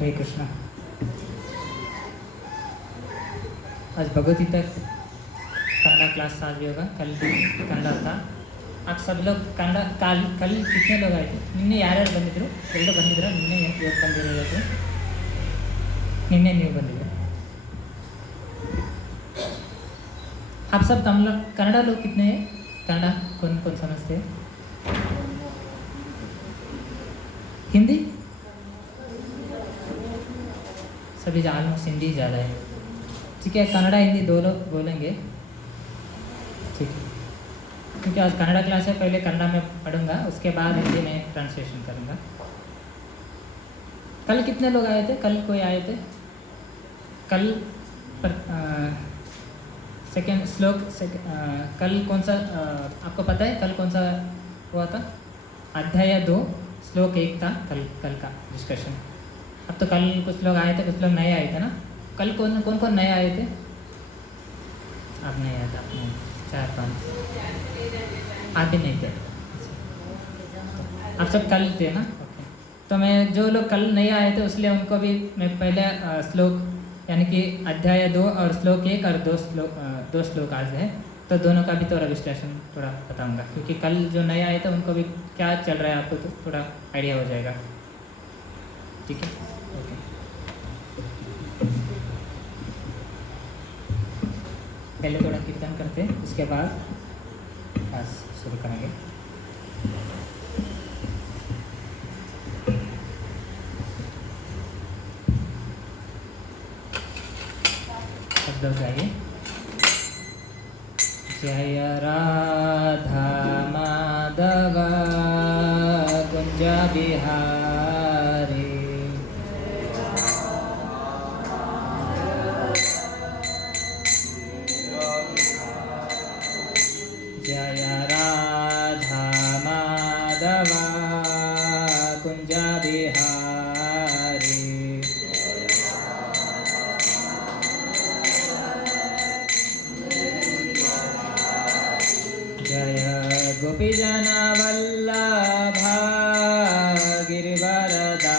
हरे कृष्णा। आज भगवदगीता कन्नड़ा क्लास आज भी होगा, कल भी कन्नड़ा था। आप सब लोग कन्नड़ा कल कितने लोग आए थे? निन्ने ಯಾರ್ಯಾರು ಬಂದಿದ್ರು? ಎಲ್ಲರೂ ಬಂದಿದ್ರಾ? ನಿನ್ನೆ ಇವತ್ತು ಬಂದಿರೋದು? ನಿನ್ನೆ ನೀವು ಬಂದಿದ್ದೀರಾ? आप सब कन्नड़ा लोग कितने हैं? कन्नड़ा कौन कौन समझते हैं? हिंदी सभी ऑलमोस्ट हिंदी ज़्यादा है। ठीक है, कन्नड़ा हिंदी दो लोग बोलेंगे, ठीक है? क्योंकि आज कन्नड़ा क्लास है, पहले कन्नड़ा में पढ़ूंगा, उसके बाद हिंदी में ट्रांसलेशन करूंगा। कल कितने लोग आए थे? कल कोई आए थे? कल सेकेंड श्लोक कल कौन सा आपको पता है? कल कौन सा हुआ था? अध्याय 2 श्लोक 1 था कल का डिस्कशन। अब तो कल कुछ लोग आए थे, कुछ लोग नए आए थे ना। कल कौन कौन नए आए थे? आप नहीं आए थे, आप नहीं, 4-5 आप भी नहीं थे। आप सब कल थे ना? ओके, तो मैं जो लोग कल नहीं आए थे इसलिए उनको भी मैं पहले श्लोक यानी कि अध्याय 2 और श्लोक 1 और 2 श्लोक आज है, तो दोनों का भी थोड़ा विश्लेषण थोड़ा बताऊंगा, क्योंकि कल जो नए आए थे उनको भी क्या चल रहा है आपको तो थोड़ा आइडिया हो जाएगा। ठीक है, ओके। पहले थोड़ा कीर्तन करते हैं, उसके बाद क्लास शुरू करेंगे। सब लोग गाइए। जय राधा माधव कुंज बिहारी, जय राधा माधव कुंज बिहारी, जय गोपीजन वल्लभा गिरिवरधारी,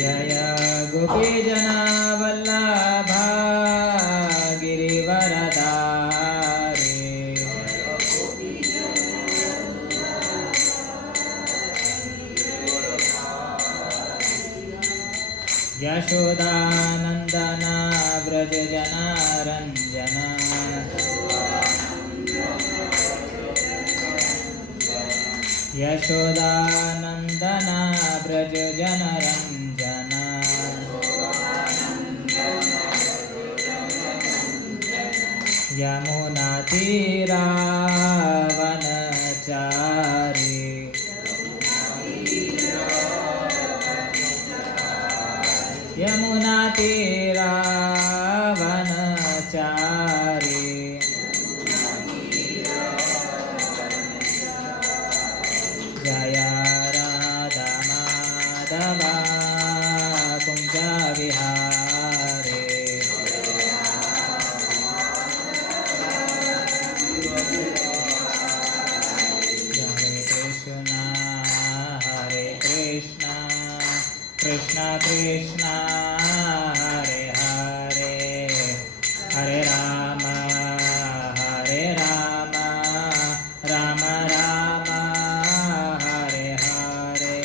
जय गोपीजन वल्लभा गिरिवरधारी, यशोदानंदन व्रज जनारंजन, यशोदानंदन व्रज जनरंजन, यमुना तीरा वनचारी, यमुना तीरा वनचारी, जय राधा माधव कुंज विहारी, हरे कृष्णा कृष्ण कृष्ण हरे हरे, हरे Ram Ram Ram Hare Hare,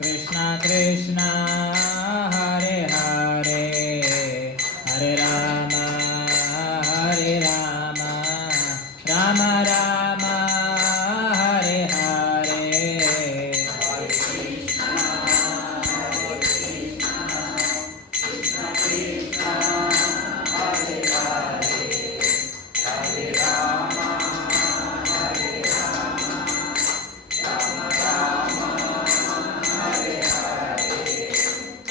Krishna Krishna Hare Hare Hare Ram Ram Ram Hare Hare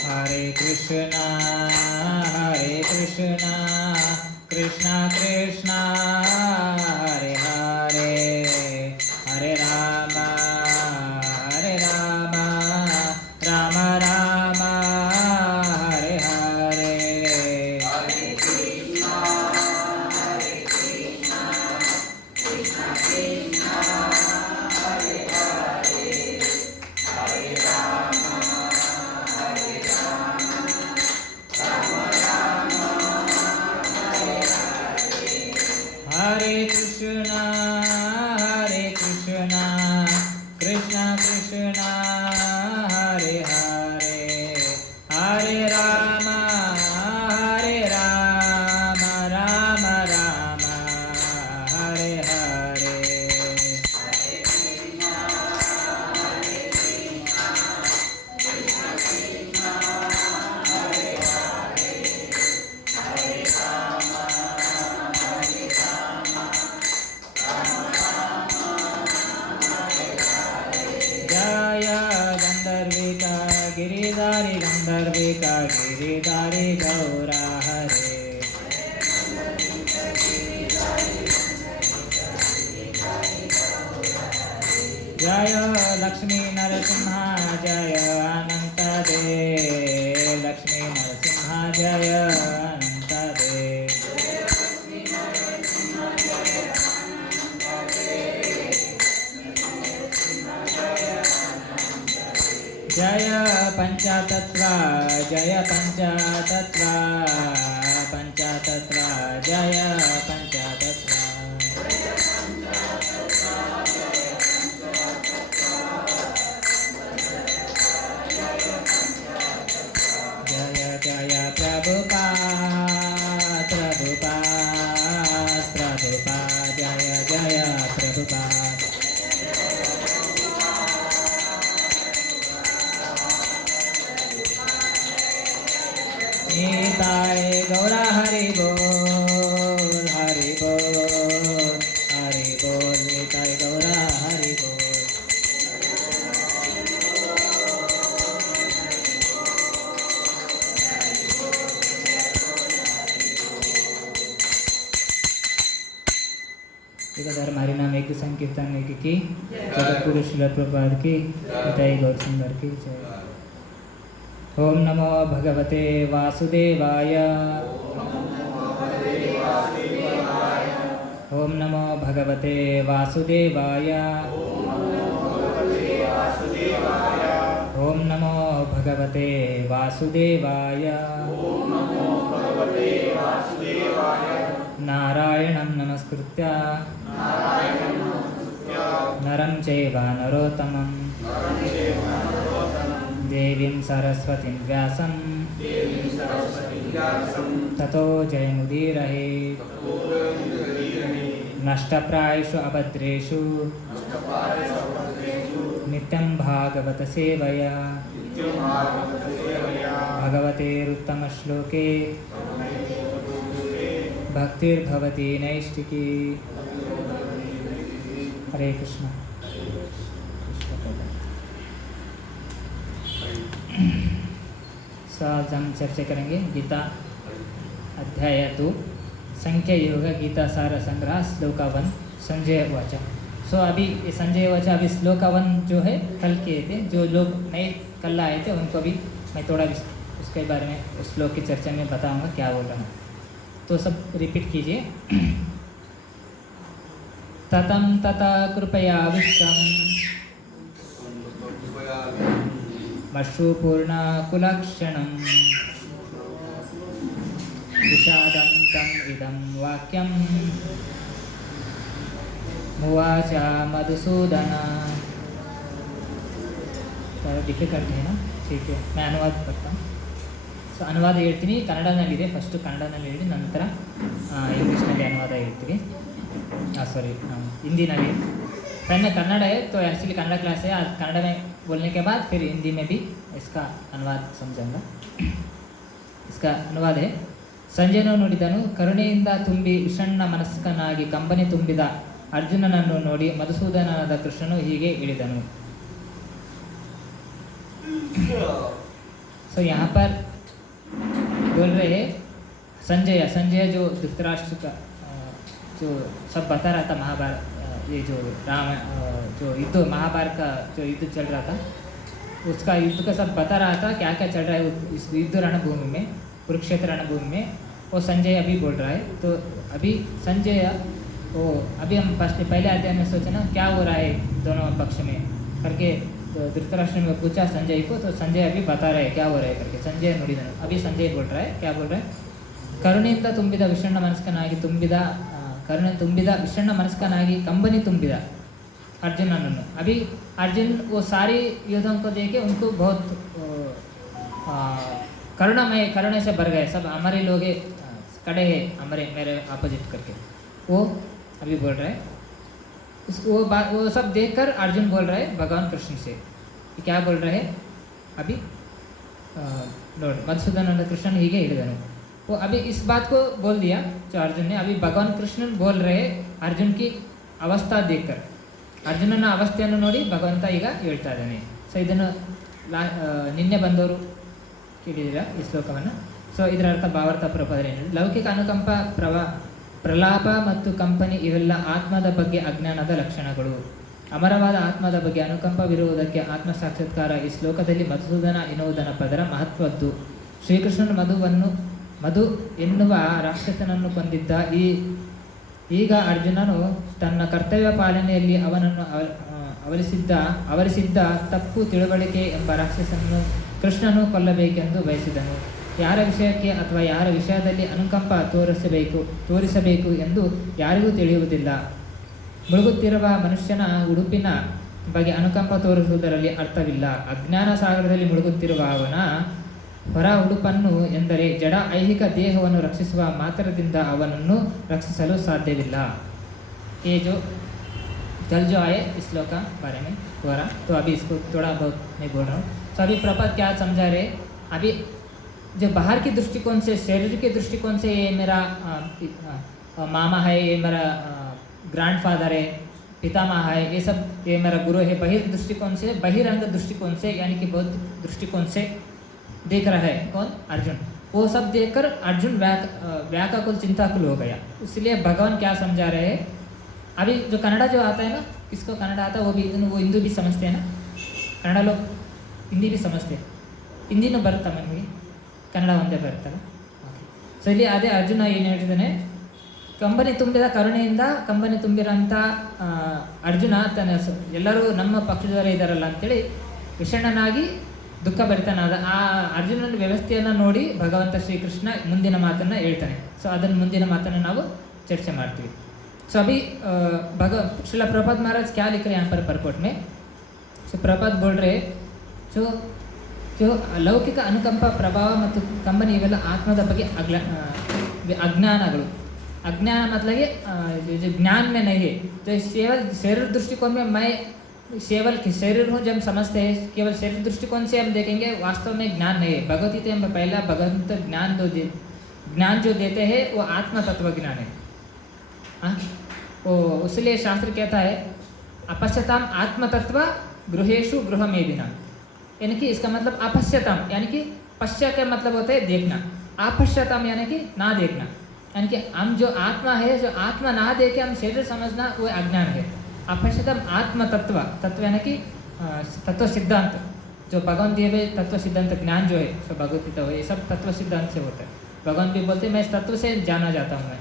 Hare Krishna Krishna Krishna Hare Hare Hare Rama Rama Rama Hare Hare Hare Krishna Krishna Krishna Hare Hare Hare Rama Rama Rama Hare Hare Jaya Gandharvika Giridhari Gaura Hare Jaya Lakshmi Narasimha Jaya Ananta Dev Lakshmi Narasimha Jaya Ananta Dev Jaya Panchatattva Jaya Panchatattva Jaya Panchatattva Jaya Jaya Prabhupada Jaya Jaya Prabhupada Nitai Gaura Hari Bol Nitai Gaura Hari Bol धर्म हरि नाम एक संकीर्तन एक की जगत गुरु श्रील प्रभुपाद की निताई गौर सुंदर की जय ओम नमो भगवते वासुदेवाय ओम नमो भगवते वासुदेवाय ओम नमो भगवते वासुदेवाय नारायणं नमस्कृत्य नरं चैव नरोत्तमं देवीं सरस्वतीं व्यासं ततो जयमुदीरये नष्टप्रायेषु अभद्रेषु नित्यं भागवत सेवया भगवतेरुत्तमश्लोके भक्तिर्भवति नैष्टिकी हरे कृष्ण आज हम चर्चा करेंगे गीता अध्याय 2 संख्या योग गीता सार संग्रह श्लोका 1 संजय वाचा। अभी संजय वाचा अभी श्लोका 1 जो है कल किए थे, जो लोग नए कल आए थे उनको भी मैं थोड़ा उसके बारे में उस श्लोक की चर्चा में बताऊंगा क्या बोल रहा हूँ, तो सब रिपीट कीजिए। ततं तथा कृपया विष्टम् मश्रुपूर्णकुलक्षणं विषादं तम् इदं वाक्यं मुवाच मधुसूदन ಡಿಫಿಕಲ್ಟ್ ಏನೋ ठीक है मैं अनुवाद करता हूँ ಸೊ ಅನುವಾದ ಹೇಳ್ತೀನಿ ಕನ್ನಡನಲ್ಲಿದೆ ಫಸ್ಟು ಕನ್ನಡನಲ್ಲಿ ಹೇಳಿ ನಂತರ ಇಂಗ್ಲೀಷ್ನಲ್ಲಿ ಅನುವಾದ ಹೇಳ್ತೀವಿ सॉरी हिंदी पहले कन्नड़ है तो एक्चुअली कन्नड़ क्लास है आज कन्नड़ में बोलने के बाद फिर हिंदी में भी इसका अनुवाद समझाऊंगा इसका अनुवाद है ಸಂಜಯನು ನುಡಿದನು ಕರುಣೆಯಿಂದ ತುಂಬಿ ವಿಷಣ್ಣ ಮನಸ್ಕನಾಗಿ ಕಂಬನಿ ತುಂಬಿದ ಅರ್ಜುನನನ್ನು ನೋಡಿ ಮಧುಸೂದನನಾದ ಕೃಷ್ಣನು ಹೀಗೆ ಹೇಳಿದನು सो यहाँ पर बोल रहे हैं संजय जो धृतराष्ट्र का जो सब बता रहा था महाभारत ये जो राम जो युद्ध महाभारत का जो युद्ध चल रहा था उसका युद्ध का सब बता रहा था क्या क्या चल रहा है इस युद्ध रणभूमि में कुरुक्षेत्र रणभूमि में वो संजय अभी बोल रहा है तो अभी संजय वो अभी हम पहले अध्याय में सोचे ना क्या हो रहा है दोनों पक्ष में करके तो धृतराष्ट्र ने पूछा संजय को तो संजय अभी बता रहे हैं क्या हो रहा है करके संजय नुಡಿದನು अभी संजय बोल रहा है क्या बोल रहा है ಕರುಣೆಯಿಂದ ತುಂಬಿದ ವಿಷಣ್ಣ ಮನಸ್ಕನಾಗಿ ತುಂಬಿದ करुण ತುಂಬಿದ विषण्ण मनस्कनागी कंबनी ತುಂಬಿದ अर्जुननನ್ನು अभी अर्जुन वो सारी योद्धाओं को देखे उनको बहुत करुणा से भर गए सब हमारे लोग खड़े हैं हमारे मेरे अपोजिट करके वो अभी बोल रहा है वो सब देखकर अर्जुन बोल रहा है भगवान कृष्ण से क्या बोल रहे हैं अभी मधुसूदन कृष्ण ಹೀಗೆ ಹೇಳಿದನು वो अभी इस बात को बोल दिया जो अर्जुन ने अभी भगवान कृष्ण बोल रहे अर्जुन की अवस्था देखकर अर्जुनನ ಅವಸ್ಥೆಯನ್ನು ನೋಡಿ ಭಗವಂತ ಈಗ ಹೇಳ್ತಾ ಇದ್ದಾನೆ ಸೊ ಇದನ್ನು ನಿನ್ನೆ ಬಂದವರು ಕೇಳಿದಿರಾ ಈ ಶ್ಲೋಕವನ್ನು ಸೊ ಇದರ ಅರ್ಥ ಭಾವಾರ್ಥ ಪ್ರಪದನೆ ಲೌಕಿಕ ಅನುಕಂಪ ಪ್ರಲಾಪ ಮತ್ತು ಕಂಪನಿ ಇವೆಲ್ಲ ಆತ್ಮದ ಬಗ್ಗೆ ಅಜ್ಞಾನದ ಲಕ್ಷಣಗಳು ಅಮರವಾದ ಆತ್ಮದ ಬಗ್ಗೆ ಅನುಕಂಪವಿರುವುದಕ್ಕೆ ಆತ್ಮ ಸಾಕ್ಷಾತ್ಕಾರ ಈ ಶ್ಲೋಕದಲ್ಲಿ ಮಧುಸೂದನ ಎನ್ನುವುದರ ಪದರ ಮಹತ್ವದ್ದು ಶ್ರೀಕೃಷ್ಣನು ಮಧು ಎನ್ನುವ ರಾಕ್ಷಸನನ್ನು ಕೊಂದಿದ್ದ ಈಗ ಅರ್ಜುನನು ತನ್ನ ಕರ್ತವ್ಯ ಪಾಲನೆಯಲ್ಲಿ ಅವನನ್ನು ಅವರಿಸಿದ್ದ ತಪ್ಪು ತಿಳುವಳಿಕೆ ಎಂಬ ರಾಕ್ಷಸನನ್ನು ಕೃಷ್ಣನು ಕೊಲ್ಲಬೇಕೆಂದು ಬಯಸಿದನು ಯಾರ ವಿಷಯಕ್ಕೆ ಅಥವಾ ಯಾರ ವಿಷಯದಲ್ಲಿ ಅನುಕಂಪ ತೋರಿಸಬೇಕು ಎಂದು ಯಾರಿಗೂ ತಿಳಿಯುವುದಿಲ್ಲ ಮುಳುಗುತ್ತಿರುವ ಮನುಷ್ಯನ ಉಡುಪಿನ ಬಗ್ಗೆ ಅನುಕಂಪ ತೋರಿಸುವುದರಲ್ಲಿ ಅರ್ಥವಿಲ್ಲ ಅಜ್ಞಾನ ಸಾಗರದಲ್ಲಿ ಮುಳುಗುತ್ತಿರುವ ಅವನ ಹೊರ ಉಡುಪನ್ನು ಎಂದರೆ ಜಡ ಐಹಿಕ ದೇಹವನ್ನು ರಕ್ಷಿಸುವ ಮಾತ್ರದಿಂದ ಅವನನ್ನು ರಕ್ಷಿಸಲು ಸಾಧ್ಯವಿಲ್ಲ ये जो कल जो आए इस श्लोक का बारे में हो रहा तो अभी इसको थोड़ा बहुत मैं बोल रहा हूँ तो अभी प्रपद क्या समझा रहे अभी जो बाहर की दृष्टिकोण से शरीर के दृष्टिकोण से ये मेरा मामा है ये मेरा ग्रैंडफादर है पितामह है ये सब ये मेरा गुरु है दृष्टिकोण से बहिरंग दृष्टिकोण से यानी कि बौद्ध दृष्टिकोण से देख रहा है कौन अर्जुन वो सब देखकर अर्जुन व्याकुल चिंताकुल हो गया इसलिए भगवान क्या समझा रहे हैं अभी जो कन्नड़ा जो आता है ना किसको कन्नड़ा आता है वो हिंदू भी समझते हैं ना कन्नड़ा लोग हिंदी भी समझते हैं हिंदीನೂ ಬರುತ್ತಾ ನಮಗೆ ಕನ್ನಡ ಒಂದೇ ಬರುತ್ತಲ್ಲ ಸೊ ಇಲ್ಲಿ ಅದೇ ಅರ್ಜುನ ಏನು ಹೇಳ್ತಿದ್ದಾನೆ ಕಂಬನಿ ತುಂಬಿದ ಕರುಣೆಯಿಂದ ಕಂಬನಿ ತುಂಬಿರೋಂಥ ಅರ್ಜುನ ತನ್ನ ಎಲ್ಲರೂ ನಮ್ಮ ಪಕ್ಷದವರೇ ಇದ್ದಾರಲ್ಲ ಅಂತೇಳಿ ವಿಷಣ್ಣನಾಗಿ ದುಃಖ ಭರಿತನಾದ ಆ ಅರ್ಜುನನ ವ್ಯವಸ್ಥೆಯನ್ನು ನೋಡಿ ಭಗವಂತ ಶ್ರೀಕೃಷ್ಣ ಮುಂದಿನ ಮಾತನ್ನು ಹೇಳ್ತಾನೆ ಸೊ ಅದನ್ನು ಮುಂದಿನ ಮಾತನ್ನು ನಾವು ಚರ್ಚೆ ಮಾಡ್ತೀವಿ सो अभी श्रील प्रभुपाद महाराज क्या लिख रहे हैं यहाँ पर परपोट में सो प्रभुपाद बोल रहे जो ಲೌಕಿಕ ಅನುಕಂಪ ಪ್ರಭಾವ ಮತ್ತು ಕಂಬನಿ ಇವೆಲ್ಲ ಆತ್ಮದ ಬಗ್ಗೆ ಅಜ್ಞಾನಗಳು अज्ञान मतलब ये जो ज्ञान में नहीं है तो केवल शरीर दृष्टिकोण में मैं केवल शरीर हूँ जब समझते हैं केवल शरीर दृष्टिकोण से हम देखेंगे वास्तव में ज्ञान नहीं है भगवद्गीता में पहला भगवंत ज्ञान जो देते हैं वो आत्म तत्व ज्ञान है वो इसलिए शास्त्र कहता है अपश्यताम आत्मतत्व गृहेशु गृहमेदिना यानी कि इसका मतलब अपश्यताम यानी कि पश्चात का मतलब होता है देखना अपश्यताम यानी कि ना देखना यानी कि हम जो आत्मा है जो आत्मा ना देखे हम शरीर समझना वो अज्ञान है अपश्यताम आत्म तत्व यानी कि तत्व सिद्धांत जो भगवान दिए हुए तत्व सिद्धांत ज्ञान जो है जो भगवद्गीता हो ये सब तत्व सिद्धांत से होता है भगवान भी बोलते हैं मैं इस तत्व से जाना जाता हूँ मैं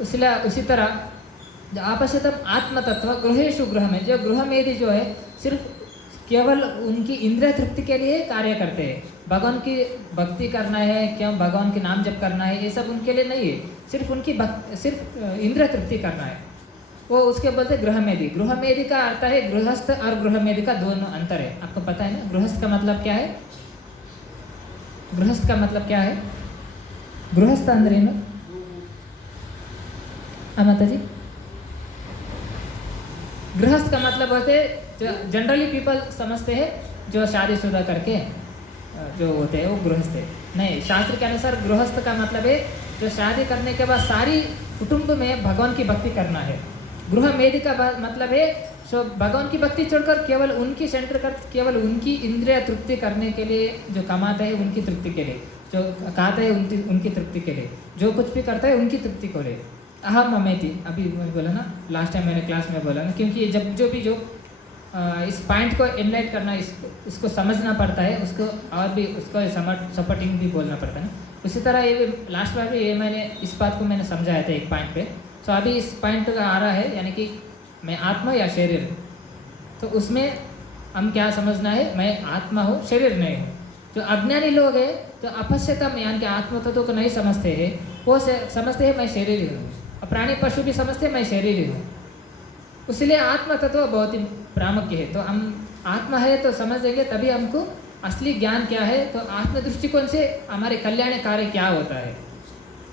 इसलिए उसी तरह जो अपश्यतम आत्म तत्व गृहेशु गृह में जो गृह में जो है सिर्फ केवल उनकी इंद्रिय तृप्ति के लिए कार्य करते हैं भगवान की भक्ति करना है क्यों भगवान के नाम जप करना है ये सब उनके लिए नहीं है सिर्फ उनकी सिर्फ इंद्रिय तृप्ति करना है वो उसके बोलते गृहमेधी। गृहमेधी का अर्थ है गृहस्थ और गृहमेधी का दोनों अंतर है, आपको पता है ना। गृहस्थ का मतलब क्या है? गृहस्थ का मतलब क्या है? गृहस्थ अंदर ಏನು? माता जी, गृहस्थ का मतलब होते जो जनरली पीपल समझते हैं जो शादीशुदा करके जो होते हैं वो गृहस्थ है। नहीं, शास्त्र के अनुसार गृहस्थ का मतलब है जो शादी करने के बाद सारी कुटुंब में भगवान की भक्ति करना है। गृहमेधी का मतलब है जो भगवान की भक्ति छोड़कर केवल उनकी सेंटर कर, केवल उनकी इंद्रिय तृप्ति करने के लिए जो कमाते हैं उनकी तृप्ति के लिए, जो खाते हैं उनकी तृप्ति के लिए, जो कुछ भी करता है उनकी तृप्ति को लिए। अहम ममेति, अभी मैं बोला ना, लास्ट टाइम मैंने क्लास में बोला ना, क्योंकि जब जो भी जो इस पॉइंट को इनलाइट करना, इसको समझना पड़ता है, उसको और भी उसको सपोर्टिंग भी बोलना पड़ता है ना। उसी तरह ये भी लास्ट बार भी ये मैंने इस बात को मैंने समझाया था एक पॉइंट पे। तो अभी इस पॉइंट का आ रहा है, यानी कि मैं आत्मा या शरीर, तो उसमें हम क्या समझना है, मैं आत्मा हूँ शरीर नहीं हूँ। जो अज्ञानी लोग हैं तो अपश्यतम यानी कि आत्म तत्व को नहीं समझते हैं, वो समझते हैं मैं शरीर ही हूँ, और प्राणी पशु भी समझते हैं मैं शरीर ही हूँ। इसलिए आत्म तत्व बहुत ही प्रामुख्य है। तो हम आत्मा है तो समझ देंगे, तभी हमको असली ज्ञान क्या है, तो आत्म दृष्टिकोण से हमारे कल्याण कार्य क्या होता है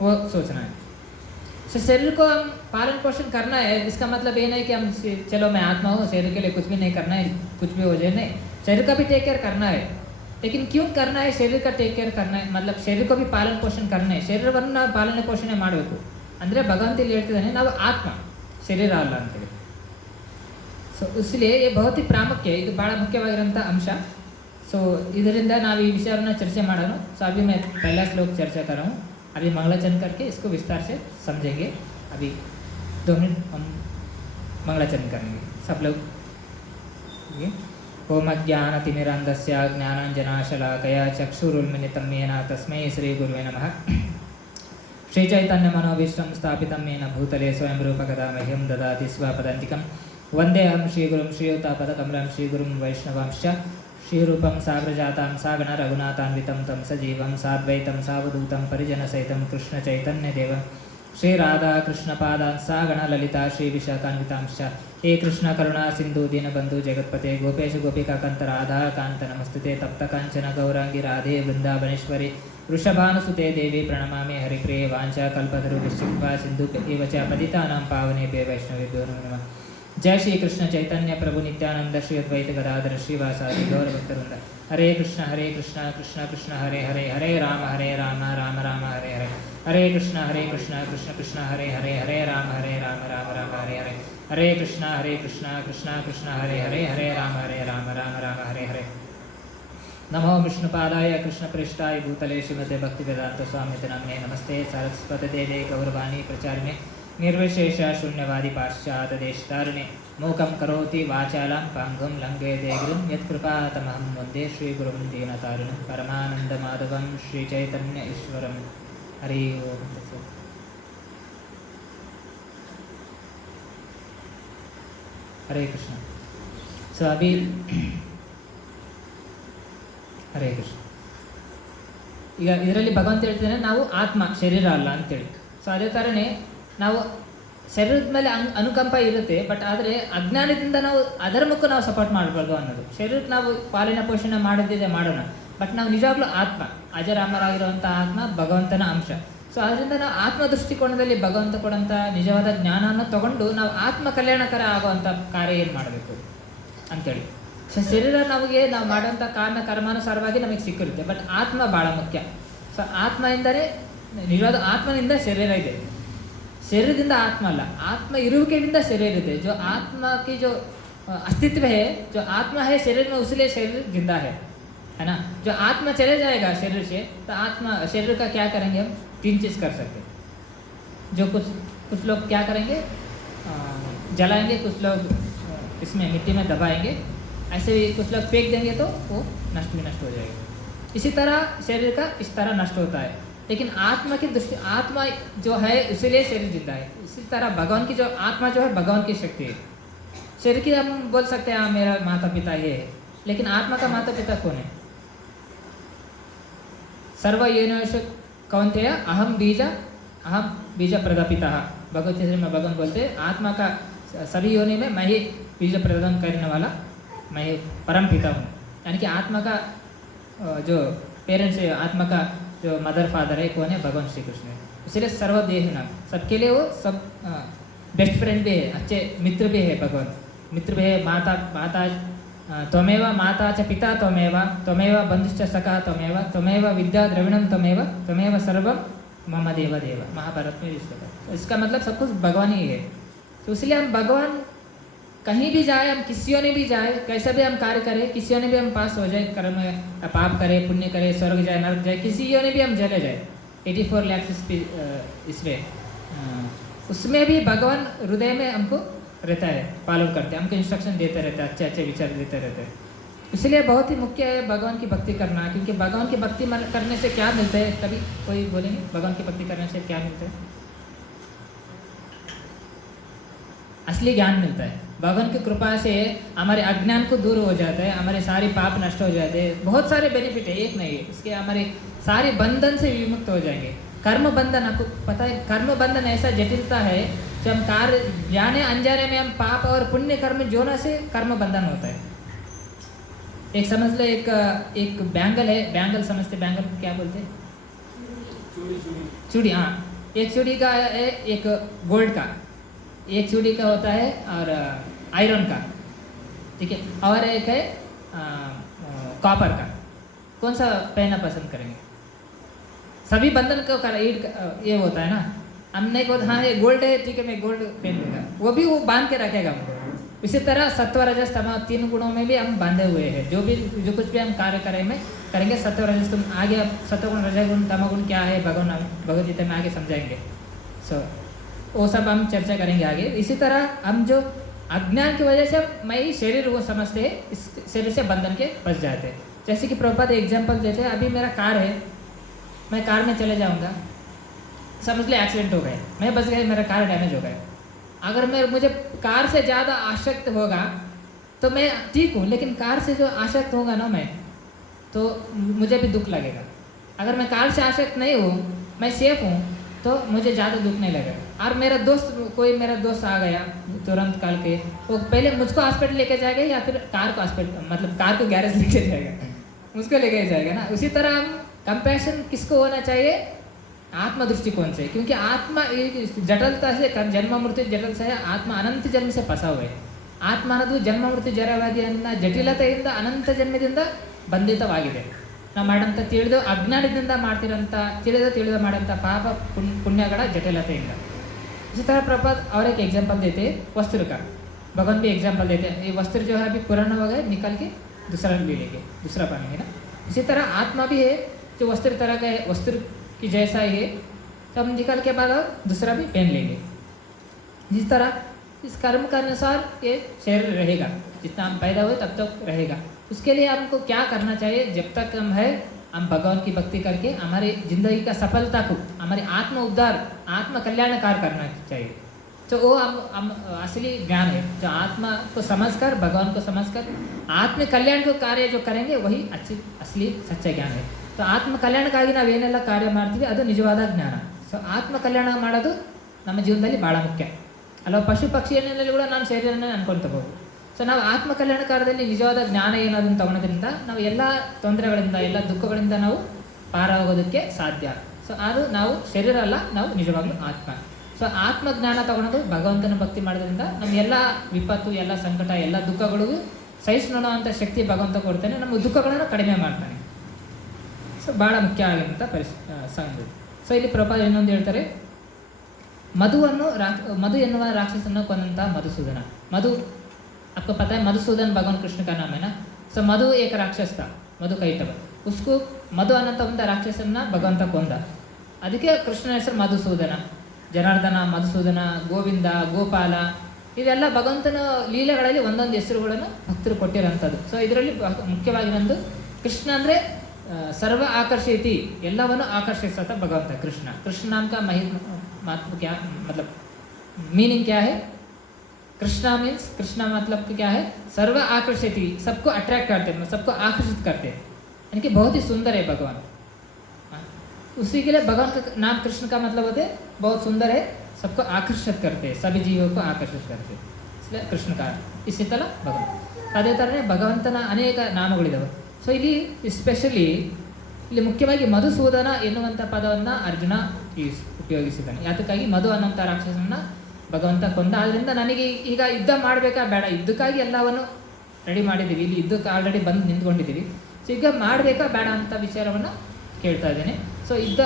वो सोचना है। तो शरीर को हम पालन पोषण करना है, इसका मतलब ये नहीं कि हम चलो मैं आत्मा हूँ शरीर के लिए कुछ भी नहीं करना है, कुछ भी हो जाए, नहीं, शरीर का भी टेक केयर करना है। लेकिन क्यों करना है शरीर का टेक केयर करना है, मतलब शरीर को भी पालन पोषण करना है। ಶರೀರವನ್ನು ನಾವು ಪಾಲನೆ ಪೋಷಣೆ ಮಾಡಬೇಕು ಅಂದರೆ ಭಗವಂತ ಇಲ್ಲಿ ಹೇಳ್ತಿದ್ದಾನೆ ನಾವು ಆತ್ಮ ಶರೀರ ಅಲ್ಲ ಅಂತೇಳಿ। ಸೊ इसलिए ये बहुत ही ಪ್ರಾಮುಖ್ಯ, ಇದು ಬಹಳ ಮುಖ್ಯವಾಗಿರುವಂಥ ಅಂಶ। ಸೊ ಇದರಿಂದ ನಾವು ಈ ವಿಷಯವನ್ನು ಚರ್ಚೆ ಮಾಡೋಣ। ಸೊ अभी मैं पहला श्लोक चर्चा कर रहा हूँ, अभी मंगलाचरण करके इसको विस्तार से समझेंगे। अभी 2 मिनट हम मंगलाचरण करेंगे सब लोग। ओम अज्ञानतिमिरान्धस्य ज्ञानाञ्जनाशलाकया चक्षुरुन्मिलितं येन तस्मै श्रीगुरुवे नमः। श्रीचैतन्यमनोभीष्टं स्थापितं येन भूतले स्वयं रूपकदा मह्यं ददाति स्वपदान्तिकं। वन्देऽहं श्रीगुरुं श्रीयुतापदकमलं श्रीगुरुं वैष्णवांश्च। श्रीरूपं साग्रजातां सागण रघुनाथान्वितं तं सजीवं साद्वैतं सावधूतं परिजनसहितं कृष्णचैतन्यदेवं श्रीराधा कृष्णपादान् सागण ललिता श्रीविशाखान्वितांश्च। हे कृष्ण करुणा सिंधु दीनबंधु जगतपते गोपेश गोपिका कांत राधा कांत नमस्तुते तप्त कांचन गौरांगी राधे वृंदावनेश्वरी वृषभानुसुते देवी प्रणमामि हरिप्रिये वाञ्छा कल्पतरुभ्यश्च सिंधु एव च पतितानां पावनेभ्यो वैष्णवेभ्यो नमो नमः। जय श्री कृष्ण चैतन्य प्रभु नित्यानंद श्री अद्वैत गदाधर श्रीवासादि गौरभक्तवृंद। हरे कृष्ण कृष्ण कृष्ण हरे हरे, हरे राम राम राम हरे हरे, हरे कृष्ण कृष्ण कृष्ण हरे हरे, हरे राम राम राम हरे हरे, हरे कृष्ण कृष्ण कृष्ण हरे हरे, हरे राम राम हरे हरे। नमो विष्णुपादाय कृष्णप्रेष्ठाय भूतले श्रीमते भक्तिवेदांत स्वामिते नामिने नमस्ते सरस्वती देवे गौरवाणी प्रचारिणे निर्विशेष शून्यवादी पाश्चात देशतारिणे मूकं करोति वाचालं पांगुं लंघयते गिरिं यत्कृपातमहं वन्दे श्रीगुरुं दीनतारिणं परमानन्दमाधवं श्रीचैतन्य ईश्वरं। हरि ओम तत्सत्। हरे कृष्ण। सो अभी हरे कृष्ण। ಈಗ ಇದರಲ್ಲಿ ಭಗವಂತ ಹೇಳ್ತಾನೆ ನಾವು ಆತ್ಮ ಶರೀರ ಅಲ್ಲ ಅಂತೇಳಿ। ಸೊ ಅದೇ ಥರನೇ ನಾವು ಶರೀರದ ಮೇಲೆ ಅನುಕಂಪ ಇರುತ್ತೆ, ಬಟ್ ಆದರೆ ಅಜ್ಞಾನದಿಂದ ನಾವು ಅಧರ್ಮಕ್ಕೂ ನಾವು ಸಪೋರ್ಟ್ ಮಾಡಬಾರ್ದು ಅನ್ನೋದು। ಶರೀರಕ್ಕೆ ನಾವು ಪಾಲನೆ ಪೋಷಣೆ ಮಾಡಿದ್ದಿದೆ ಮಾಡೋಣ, ಬಟ್ ನಾವು ನಿಜವಾಗ್ಲೂ ಆತ್ಮ ಅಜರಾಮರಾಗಿರುವಂಥ ಆತ್ಮ ಭಗವಂತನ ಅಂಶ। ಸೊ ಅದರಿಂದ ನಾವು ಆತ್ಮ ದೃಷ್ಟಿಕೋನದಲ್ಲಿ ಭಗವಂತ ಕೊಡೋಂಥ ನಿಜವಾದ ಜ್ಞಾನವನ್ನು ತಗೊಂಡು ನಾವು ಆತ್ಮ ಕಲ್ಯಾಣಕರ ಆಗುವಂಥ ಕಾರ್ಯ ಏನು ಮಾಡಬೇಕು ಅಂಥೇಳಿ। ಸೊ ಶರೀರ ನಮಗೆ ನಾವು ಮಾಡುವಂಥ ಕರ್ಮಾನುಸಾರವಾಗಿ ನಮಗೆ ಸಿಕ್ಕಿರುತ್ತೆ, ಬಟ್ ಆತ್ಮ ಭಾಳ ಮುಖ್ಯ। ಸೊ ಆತ್ಮ ಎಂದರೆ ನಿಜವಾದ ಆತ್ಮನಿಂದ ಶರೀರ ಇದೆ, शरीरದಿಂದ आत्मा अಲ್ಲ, आत्मा इरुविಕೆಯಿಂದ शरीर ಇದೆ। जो आत्मा की जो अस्तित्व है, जो आत्मा है शरीर में, उसलिए शरीर जिंदा है ना। जो आत्मा चले जाएगा शरीर से तो आत्मा शरीर का क्या करेंगे हम, 3 चीज़ कर सकते। जो कुछ लोग क्या करेंगे, जलाएंगे, कुछ लोग इसमें मिट्टी में दबाएंगे, ऐसे ही कुछ लोग फेंक देंगे तो वो नष्ट हो जाएगा। इसी तरह शरीर का इस तरह नष्ट होता है, लेकिन आत्मा की दृष्टि, आत्मा जो है इसीलिए शरीर जिंदा है। इसी तरह भगवान की जो आत्मा जो है भगवान की शक्ति है। शरीर की हम बोल सकते हैं हाँ मेरा माता पिता ये है, लेकिन आत्मा का माता पिता कौन है? सर्व येनेश कौनते अहम बीज प्रदापिता। भगवत गीता में भगवान बोलते हैं आत्मा का सभी योनि में मैं ही बीज प्रदान करने वाला, मैं ही परम पिता हूँ। यानी कि आत्मा का जो पेरेंट्स है, आत्मा का जो मदर फादर है कौन है? भगवान श्री कृष्ण है। इसलिए सर्वदेह नाम, सबके लिए वो सब बेस्ट फ्रेंड भी है, अच्छे मित्र भी है, भगवान मित्र भी है। माता माता त्वमेव माता च पिता त्वमेव त्वमेव बंधुश्च सखा त्वमेव त्वमेव विद्या द्रविणम त्वमेव त्वमेव सर्वम मम देव देव, महाभारत में इसका इसका मतलब सब कुछ भगवान ही है। तो इसलिए हम भगवान कहीं भी जाए, हम किसी ने भी जाए, कैसा भी हम कार्य करें, किसी ने भी हम पास हो जाए, कर्म पाप करे पुण्य करे, स्वर्ग जाए नरक जाए, किसी ने भी हम चले जाए, 84 लाख इसमें उसमें भी भगवान हृदय में हमको रहता है, फॉलो करते हैं, हमको इंस्ट्रक्शन देते रहते हैं, अच्छे अच्छे विचार देते रहते हैं। इसलिए बहुत ही मुख्य है भगवान की भक्ति करना, क्योंकि भगवान की भक्ति करने से क्या मिलता है? कभी कोई बोलेंगे भगवान की भक्ति करने से क्या मिलता है? असली ज्ञान मिलता है। भगवान की कृपा से हमारे अज्ञान को दूर हो जाता है, हमारे सारे पाप नष्ट हो जाते हैं, बहुत सारे बेनिफिट है, एक नहीं है, इसके हमारे सारे बंधन से विमुक्त हो जाएंगे। कर्म बंधन, आपको पता है कर्म बंधन ऐसा जटिलता है, जब हम कार्य जाने अनजाने में हम पाप और पुण्य कर्म जोड़ने से कर्म बंधन होता है। एक समझ लो, एक बैंगल है, बैंगल समझते, बैंगल क्या बोलते हैं? चूड़ी। हाँ, एक चूड़ी का है, एक गोल्ड का, एक चूड़ी का होता है और आयरन का, ठीक है, और एक है कॉपर का। कौन सा पहनना पसंद करेंगे? सभी बंधन को ये होता है ना, हम नहीं बोलते हाँ ये गोल्ड है, ठीक है मैं गोल्ड पहन लूँगा, वो भी वो बांध के रखेगा हमको। इसी तरह सत्व रजस तम, तीन गुणों में भी हम बांधे हुए हैं। जो कुछ भी हम कार्य करेंगे सत्व रजस, तुम आगे अब सत्वगुण रजगुण तमगुण क्या है भगवद गीता में आगे समझाएंगे। वो सब हम चर्चा करेंगे आगे। इसी तरह हम जो अज्ञान की वजह से मैं ही शरीर वो समझते हैं, इस शरीर से बंधन के बच जाते हैं। जैसे कि प्रभुपाद एग्जाम्पल देते हैं, अभी मेरा कार है, मैं कार में चले जाऊंगा, समझ ले एक्सीडेंट हो गए, मैं बच गया, मेरा कार डैमेज हो गया। अगर मुझे कार से ज़्यादा आसक्त होगा तो मैं ठीक हूँ, लेकिन कार से जो आसक्त होगा ना मैं, तो मुझे भी दुख लगेगा। अगर मैं कार से आसक्त नहीं हूँ, मैं सेफ हूँ, तो मुझे ज़्यादा दुख नहीं लगेगा। और मेरा दोस्त आ गया तुरंत काल के, वो पहले मुझको हॉस्पिटल लेके जाएगा या फिर कार को हॉस्पिटल, मतलब कार को गैरेज लेके जाएगा, मुझको लेके जाएगा ना। उसी तरह हम कंपैशन किसको होना चाहिए? आत्मा दृष्टिकोण से, क्योंकि आत्मा जटिलता से, जन्म मृत्यु जटिल से है, आत्मा अनंत जन्म से फंसा हुआ है। ಆತ್ಮ ಅನ್ನೋದು ಜನ್ಮ ಮೃತ್ಯು ಜರವ್ಯಾಧಿಯನ್ನ ಜಟಿಲತೆಯಿಂದ ಅನಂತ ಜನ್ಮದಿಂದ ಬಂಧಿತವಾಗಿದೆ. ನಾವು ಮಾಡೋಂಥ ಅಜ್ಞಾನದಿಂದ ತಿಳಿದ ಮಾಡೋಂಥ ಪಾಪ पुण्यಗಳ ಜಟಿಲತೆಯಿಂದ. इसी तरह प्रभुपाद और एक एग्जाम्पल देते हैं वस्त्र का, भगवान भी एग्जाम्पल देते हैं। ये वस्त्र जो है अभी पुराना हो गया, निकल के दूसरा ले लेंगे, दूसरा पहनेंगे ना। इसी तरह आत्मा भी है जो वस्त्र तरह का है, वस्त्र की जैसा ही है, तो हम निकल के बाद और दूसरा भी पहन लेंगे। जिस तरह इस कर्म के अनुसार ये शरीर रहेगा, जितना हम पैदा हुए तब तक रहेगा। उसके लिए हमको क्या करना चाहिए? जब तक हम है, हम भगवान की भक्ति करके हमारी जिंदगी का सफलता को, हमारे आत्म उद्धार, आत्म कल्याण कार्य करना चाहिए। तो वो हम असली ज्ञान है, जो आत्मा को समझकर, भगवान को समझकर आत्म कल्याण को कार्य जो करेंगे वही असली सच्चा ज्ञान है। तो ಆತ್ಮ ಕಲ್ಯಾಣಕ್ಕಾಗಿ ನಾವು ಏನೆಲ್ಲ ಕಾರ್ಯ ಮಾಡ್ತೀವಿ ಅದು ನಿಜವಾದ ಜ್ಞಾನ. ಸೊ ಆತ್ಮ ಕಲ್ಯಾಣ ಮಾಡೋದು ನಮ್ಮ ಜೀವನದಲ್ಲಿ ಭಾಳ ಮುಖ್ಯ ಅಲ್ವಾ. ಪಶು ಪಕ್ಷಿಯಲ್ಲಿ ಕೂಡ ನಾನು ಶರೀರನೇ ಅನ್ಕೊಳ್ತಬಹುದು. ಸೊ ನಾವು ಆತ್ಮ ಕಲ್ಯಾಣ ಕಾರ್ಯದಲ್ಲಿ ನಿಜವಾದ ಜ್ಞಾನ ಏನಾದನ್ನು ತಗೊಳೋದ್ರಿಂದ ನಾವು ಎಲ್ಲ ತೊಂದರೆಗಳಿಂದ, ಎಲ್ಲ ದುಃಖಗಳಿಂದ ನಾವು ಪಾರಾಗೋದಕ್ಕೆ ಸಾಧ್ಯ. ಸೊ ಅದು ನಾವು ಶರೀರ ಅಲ್ಲ, ನಾವು ನಿಜವಾಗ್ಲೂ ಆತ್ಮ. ಸೊ ಆತ್ಮಜ್ಞಾನ ತಗೊಳೋದು, ಭಗವಂತನ ಭಕ್ತಿ ಮಾಡೋದ್ರಿಂದ ನಮ್ಮ ಎಲ್ಲ ವಿಪತ್ತು, ಎಲ್ಲ ಸಂಕಟ, ಎಲ್ಲ ದುಃಖಗಳಿಗೂ ಸಹಿಸ್ಕೊಳ್ಳೋ ಅಂಥ ಶಕ್ತಿ ಭಗವಂತ ಕೊಡ್ತಾನೆ, ನಮ್ಮ ದುಃಖಗಳನ್ನು ಕಡಿಮೆ ಮಾಡ್ತಾನೆ. ಸೊ ಭಾಳ ಮುಖ್ಯ ಆಗಿರೋಂಥ ಸಂಗತಿ. ಸೊ ಇಲ್ಲಿ ಪ್ರಭುಪಾದ ಇನ್ನೊಂದು ಹೇಳ್ತಾರೆ, मधु ಎನ್ನುವ ರಾಕ್ಷಸನ್ನು ಕೊಂದಂಥ मधुसूदन. मधु आपको पता है, मधुसूदन भगवान कृष्ण का नाम है ना. सो मधु एक राक्षस था, मधु कैटव. उसको मधु ಅನ್ನಂಥ ಒಂದು ರಾಕ್ಷಸನ್ನ ಭಗವಂತ ಕೊಂದ. ಅದಕ್ಕೆ ಕೃಷ್ಣನ ಹೆಸರು ಮಧುಸೂದನ. ಜನಾರ್ದನ, ಮಧುಸೂದನ, ಗೋವಿಂದ, ಗೋಪಾಲ, ಇವೆಲ್ಲ ಭಗವಂತನ ಲೀಲೆಗಳಲ್ಲಿ ಒಂದೊಂದು ಹೆಸರುಗಳನ್ನು ಭಕ್ತರು ಕೊಟ್ಟಿರೋಂಥದ್ದು. ಸೊ ಇದರಲ್ಲಿ ಮುಖ್ಯವಾಗಿರೋದು ಕೃಷ್ಣ ಅಂದರೆ सर्व आकर्षयति, ಎಲ್ಲವನ್ನು ಆಕರ್ಷಿಸತ भगवंत कृष्ण. कृष्ण नाम का महत्व क्या, मतलब मीनिंग क्या है? कृष्णा मीन्स, कृष्णा मतलब क्या है? सर्व आकर्षयति, सबको अट्रैक्ट करते हैं, सबको आकर्षित करते हैं, यानी कि बहुत ही सुंदर है भगवान. उसी के लिए भगवान का नाम कृष्ण का मतलब होते बहुत सुंदर है, सबको आकर्षित करते हैं, सभी जीवों को आकर्षित करते हैं. ಕೃಷ್ಣಕಾರ ಇಸಿತಲ್ಲ ಭಗವಂತ. ಅದೇ ಥರನೇ ಭಗವಂತನ ಅನೇಕ ನಾಮಗಳಿದ್ದಾವೆ. ಸೊ ಇಲ್ಲಿ ಎಸ್ಪೆಷಲಿ ಇಲ್ಲಿ ಮುಖ್ಯವಾಗಿ ಮಧುಸೂದನ ಎನ್ನುವಂಥ ಪದವನ್ನು ಅರ್ಜುನ ಉಪಯೋಗಿಸಿದ್ದಾನೆ. ಯಾತಕ್ಕಾಗಿ ಮಧು ಅನ್ನೋಂಥ ರಾಕ್ಷಸನ ಭಗವಂತ ಕೊಂದ. ಆದ್ದರಿಂದ ನನಗೆ ಈಗ ಯುದ್ಧ ಮಾಡಬೇಕಾ ಬೇಡ, ಯುದ್ಧಕ್ಕಾಗಿ ಎಲ್ಲವನ್ನು ರೆಡಿ ಮಾಡಿದ್ದೀವಿ, ಇಲ್ಲಿ ಯುದ್ಧಕ್ಕೆ ಆಲ್ರೆಡಿ ಬಂದು ನಿಂತ್ಕೊಂಡಿದ್ದೀವಿ. ಸೊ ಈಗ ಮಾಡಬೇಕಾ ಬೇಡ ಅಂತ ವಿಚಾರವನ್ನು ಕೇಳ್ತಾ ಇದ್ದೇನೆ. सो युद्ध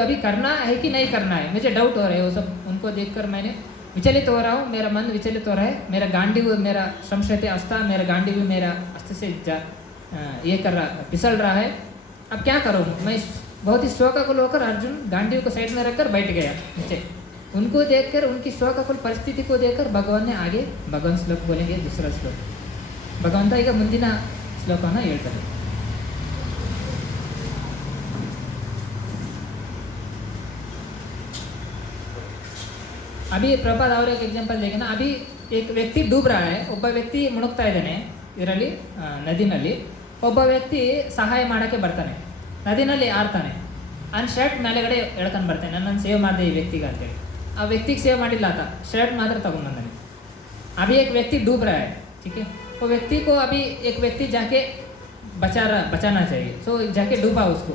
अभी करना है कि नहीं करना है, मुझे डाउट हो रहा है वो सब. उनको देखकर मैंने विचलित हो रहा हूँ, मेरा मन विचलित हो रहा है. मेरा गांडीव, मेरा संशय अस्ता, मेरा गांडीव मेरा अस्त्र से ये कर रहा, फिसल रहा है. अब क्या करूँ मैं? बहुत ही शोकाकुल होकर अर्जुन गांडीव को साइड में रखकर बैठ गया नीचे. उनको देखकर, उनकी शोकाकुल परिस्थिति को देखकर भगवान ने आगे भगवान श्लोक बोलेंगे. दूसरा श्लोक भगವಂತ ಈಗ ಮುಂದಿನ ಶ್ಲೋಕವನ್ನು ಹೇಳ್ತಾರೆ. अभी प्रभात और एक एग्जांपल देखें ना. अभी एक व्यक्ति डूब रहा है, ಒಬ್ಬ ವ್ಯಕ್ತಿ ಮುಳುಗ್ತಾ ಇದ್ದಾನೆ ಇದರಲ್ಲಿ ನದಿನಲ್ಲಿ. ಒಬ್ಬ ವ್ಯಕ್ತಿ ಸಹಾಯ ಮಾಡೋಕ್ಕೆ ಬರ್ತಾನೆ, ನದಿನಲ್ಲಿ ಆಡ್ತಾನೆ. ಅವ್ನು ಶರ್ಟ್ ಮೇಲೆಗಡೆ ಎಳ್ಕೊಂಡು ಬರ್ತಾನೆ, ನನ್ನನ್ನು ಸೇವ್ ಮಾಡಿದೆ ಈ ವ್ಯಕ್ತಿಗೆ ಅಂತೇಳಿ. ಆ ವ್ಯಕ್ತಿಗೆ ಸೇವ್ ಮಾಡಿಲ್ಲ ಆತ, ಶರ್ಟ್ ಮಾತ್ರ ತಗೊಂಡು ಬಂದಾನೆ. अभी एक व्यक्ति डूब रहा है, ठीक है. वो व्यक्ति को अभी एक व्यक्ति जाके बचाना चाहिए. सो जाके डूबा, उसको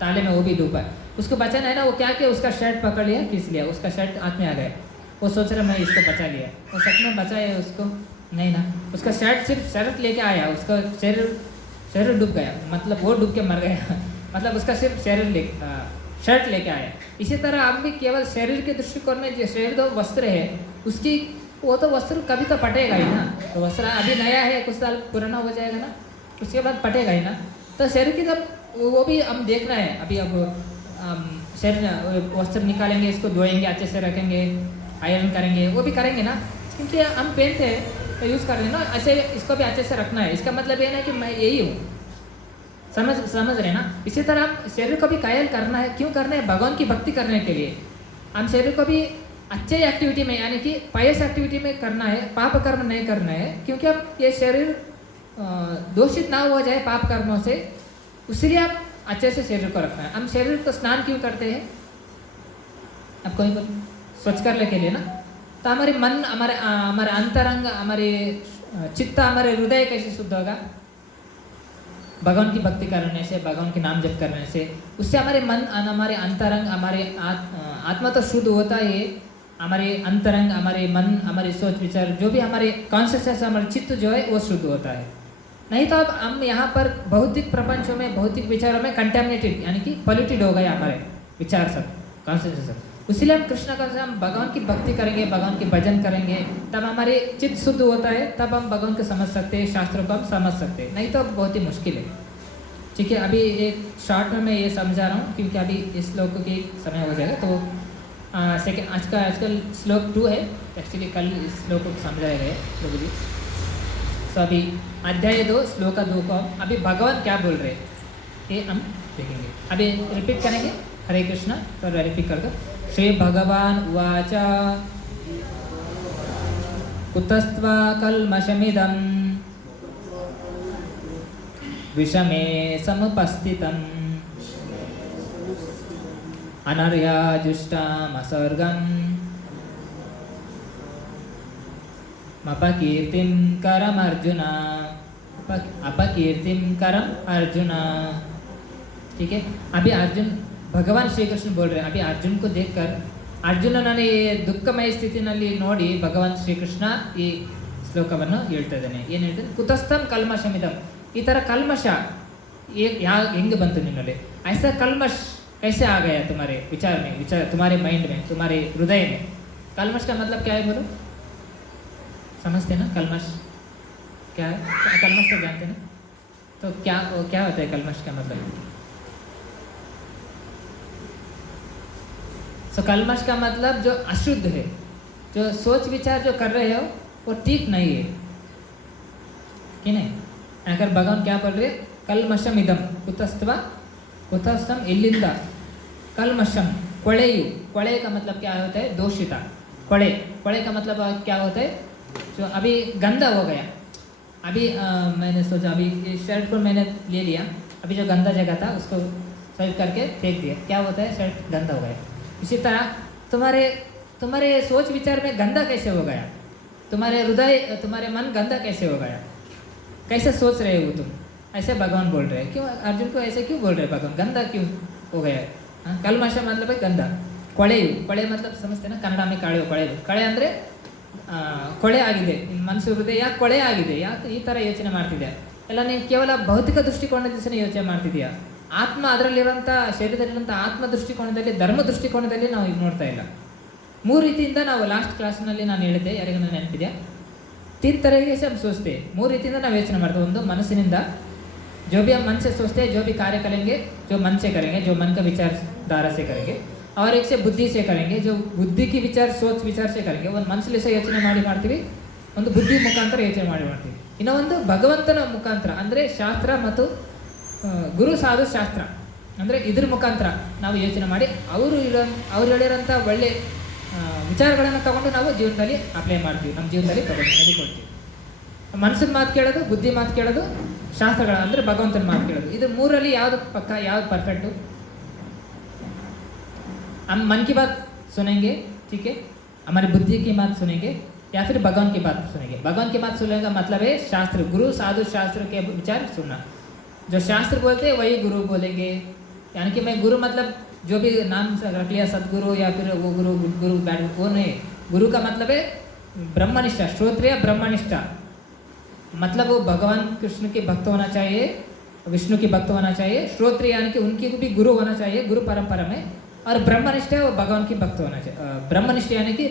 ताले में वो भी डूबा है, उसको बचाना है ना. वो क्या किया, उसका शर्ट पकड़ लिया, खींच लिया, उसका शर्ट हाथ में आ गया. वो सोच रहा मैं इसको बचा लिया. वो सच में बचाया उसको? नहीं ना. उसका शर्ट सिर्फ शर्ट लेके आया, उसका शरीर डूब गया, मतलब वो डूब के मर गया. मतलब उसका सिर्फ शर्ट लेके आया. इसी तरह आप भी केवल शरीर के दृष्टिकोण में, जो शरीर दो वस्त्र है उसकी, वो तो वस्त्र कभी तो पटेगा ही ना. तो वस्त्र अभी नया है, कुछ साल पुराना हो जाएगा ना, उसके बाद पटेगा ही ना. तो शरीर की तब वो भी हम देखना है. अभी अब शरीर वस्त्र निकालेंगे, इसको धोएंगे, अच्छे से रखेंगे, आयरन करेंगे, वो भी करेंगे ना, क्योंकि हम पहनते हैं तो यूज़ कर रहे हैं ना. ऐसे इसको भी अच्छे से रखना है. इसका मतलब ये ना कि मैं यही हूँ, समझ रहे ना. इसी तरह हम शरीर को भी कायल करना है. क्यों करना है? भगवान की भक्ति करने के लिए. हम शरीर को भी अच्छे एक्टिविटी में, यानी कि पायस एक्टिविटी में करना है, पाप कर्म नहीं करना है. क्योंकि अब ये शरीर दोषित ना हो जाए पाप कर्मों से, इसलिए आप अच्छे से शरीर को रखना है. हम शरीर को स्नान क्यों करते हैं? अब कोई स्वच्छ करने के लिए ना. तो हमारे मन, हमारे अंतरंग, हमारे चित्त, हमारे हृदय कैसे शुद्ध होगा? भगवान की भक्ति करने से, भगवान के नाम जप करने से. उससे हमारे मन, हमारे अंतरंग, हमारे आत्मा तो शुद्ध होता है. हमारे अंतरंग, हमारे मन, हमारे सोच विचार, जो भी हमारे कॉन्शियसनेस, हमारे चित्त जो है वो शुद्ध होता है. नहीं तो अब हम यहाँ पर भौतिक प्रपंचों में, भौतिक विचारों में कंटेमिनेटेड, यानी कि पॉल्यूटेड हो गए हमारे विचार सब, कॉन्शियसनेस सब. इसलिए हम कृष्ण का, हम भगवान की भक्ति करेंगे, भगवान की भजन करेंगे, तब हमारे चित्त शुद्ध होता है. तब हम भगवान को समझ सकते हैं, शास्त्रों को हम समझ सकते हैं. नहीं तो बहुत ही मुश्किल है. ठीक है, अभी एक शॉर्ट में मैं ये समझा रहा हूँ, क्योंकि अभी इस श्लोक की समय हो जाएगा. तो सेकेंड आजकल श्लोक 2 है, एक्चुअली कल इस श्लोक को समझाया गया प्रभु जी. तो अभी अध्याय 2 श्लोक 2 को अभी भगवान क्या बोल रहे ये हम देखेंगे. अभी रिपीट करेंगे. हरे कृष्ण. तो रिपीट कर दो. श्री भगवान उवाच कुतस्त्वा कल्मषमिदं विषमे समुपस्थितम् अनर्याजुष्टामसर्गम् अपकीर्तिं करम अर्जुन. अपकीर्तिं करम अर्जुन. ठीक है, अभी अर्जुन, भगवान श्री कृष्ण बोल रहे हैं. अभी अर्जुन को देखकर, ಅರ್ಜುನನನ್ನು ದುಃಖಮಯ ಸ್ಥಿತಿನಲ್ಲಿ ನೋಡಿ ಭಗವಾನ್ ಶ್ರೀಕೃಷ್ಣ ಈ ಶ್ಲೋಕವನ್ನು ಹೇಳ್ತಾ ಇದ್ದಾನೆ. ಏನು ಹೇಳ್ತಾನೆ? ಕುತಸ್ಥಂ ಕಲ್ಮಷಮಿದಂ. ಈ ಥರ ಕಲ್ಮಶ ಹೆಂಗೆ ಬಂತು ನಿನ್ನಲ್ಲಿ? ऐसा कलमश कैसे आ गया तुम्हारे विचार में, तुम्हारे माइंड में, तुम्हारे हृदय में? कलमश का मतलब क्या है बोलो? समझते ना कलमश क्या है? कलमश तो जानते ना. तो क्या होता है कलमश का मतलब? तो कलमश का मतलब जो अशुद्ध है, जो सोच विचार जो कर रहे हो वो ठीक नहीं है कि नहीं. अगर भगवान क्या बोल रहे? कलमशम इदम कुतस्थम इल्लिंद कलमशम. कोड़ेयु, कोड़े का मतलब क्या होता है? दोषिता. कोड़े का मतलब क्या होता है? जो अभी गंदा हो गया. अभी मैंने सोचा, अभी इस शर्ट को मैंने ले लिया, अभी जो गंदा जगह था उसको सही करके फेंक दिया. क्या होता है? शर्ट गंदा हो गया. इसी तरह तुम्हारे सोच विचार में गंदा कैसे हो गया? तुम्हारे हृदय तुम्हारे मन गंदा कैसे हो गया, कैसे सोच रहे हो तुम, ऐसे भगवान बोल रहे हैं। क्यों अर्जुन को ऐसे क्यों बोल रहे हैं भगवान, गंदा क्यों हो गया है? कलमश मतलब है गंदा, ಕೊಳೆಯು, ಕೊಳೆ मतलब समझते ना कन्नಡ में ಕಾಳೆಯು, ಕೊಳೆಯು, ಕಳೆ ಅಂದರೆ ಕೊಳೆ ಆಗಿದೆ ಮನಸ್ಸು, ಹೃದಯ ಕೊಳೆ ಆಗಿದೆ, ಯಾಕೆ ಈ ಥರ ಯೋಚನೆ ಮಾಡ್ತಿದ್ಯಾ? ಎಲ್ಲ ನೀನು ಕೇವಲ ಭೌತಿಕ ದೃಷ್ಟಿಕೋನದಿಂದ ಯೋಚನೆ ಮಾಡ್ತಿದ್ಯಾ? ಆತ್ಮ ಅದರಲ್ಲಿರುವಂಥ ಶರೀರದಲ್ಲಿರುವಂಥ ಆತ್ಮ ದೃಷ್ಟಿಕೋನದಲ್ಲಿ, ಧರ್ಮ ದೃಷ್ಟಿಕೋನದಲ್ಲಿ ನಾವು ಈಗ ನೋಡ್ತಾ ಇಲ್ಲ. 3 ರೀತಿಯಿಂದ ನಾವು ಲಾಸ್ಟ್ ಕ್ಲಾಸ್ನಲ್ಲಿ ನಾನು ಹೇಳಿದ್ದೆ, ಯಾರಿಗೂ ನೆನಪಿದೆಯಾ? 3 तरह से हम सोचते हैं, 3 ರೀತಿಯಿಂದ ನಾವು ಯೋಚನೆ ಮಾಡ್ತೇವೆ. ಒಂದು ಮನಸ್ಸಿನಿಂದ, जो भी हम मन से सोचते हैं, जो भी कार्य करेंगे जो मन से करेंगे, जो मन का विचारधारा से करेंगे, और एक से बुद्धि से करेंगे, जो बुद्धि की विचार सोच विचार से करेंगे. ಒಂದು ಮನಸ್ಸಲ್ಲಿ ಸಹ ಯೋಚನೆ ಮಾಡ್ತೀವಿ, ಒಂದು ಬುದ್ಧಿ ಮುಖಾಂತರ ಯೋಚನೆ ಮಾಡ್ತೀವಿ. ಇನ್ನು ಒಂದು ಭಗವಂತನ ಮುಖಾಂತರ ಅಂದರೆ ಶಾಸ್ತ್ರ ಮತ್ತು ಗುರು ಸಾಧು ಶಾಸ್ತ್ರ ಅಂದರೆ ಇದ್ರ ಮುಖಾಂತರ ನಾವು ಯೋಚನೆ ಮಾಡಿ ಅವರು ಹೇಳಿರೋಂಥ ಒಳ್ಳೆ ವಿಚಾರಗಳನ್ನು ತಗೊಂಡು ನಾವು ಜೀವನದಲ್ಲಿ ಅಪ್ಲೈ ಮಾಡ್ತೀವಿ, ನಮ್ಮ ಜೀವನದಲ್ಲಿ ನಡೆಕೊಳ್ತೀವಿ. ಮನಸ್ಸಿನ ಮಾತು ಕೇಳೋದು, ಬುದ್ಧಿ ಮಾತು ಕೇಳೋದು, ಶಾಸ್ತ್ರಗಳ ಅಂದರೆ ಭಗವಂತನ ಮಾತು ಕೇಳೋದು. ಇದು 3ರಲ್ಲಿ ಯಾವುದು ಪಕ್ಕ, ಯಾವುದು ಪರ್ಫೆಕ್ಟು? हम मन की बात सुनेंगे, ठीक है, हमारी बुद्धि की बात सुनेंगे, या फिर भगवान की बात सुनेंगे. भगवान की बात सुनने का मतलब है शास्त्र, गुरु साधु शास्त्र के विचार सुनना. जो शास्त्र बोलते हैं वही गुरु बोलेंगे. यानी कि मैं गुरु मतलब जो भी नाम रख लिया, सदगुरु या फिर वो गुरु गुरु बैठ, वो नहीं. गुरु का मतलब है ब्रह्मनिष्ठा, श्रोत्रिय ब्रह्मनिष्ठा. मतलब वो भगवान कृष्ण के भक्त होना चाहिए, विष्णु की भक्त होना चाहिए. श्रोत्रिय यानी कि उनकी भी गुरु होना चाहिए, गुरु परंपरा में. और ब्रह्मनिष्ठ है वो भगवान की भक्त होना चाहिए. ब्रह्मनिष्ठ यानी कि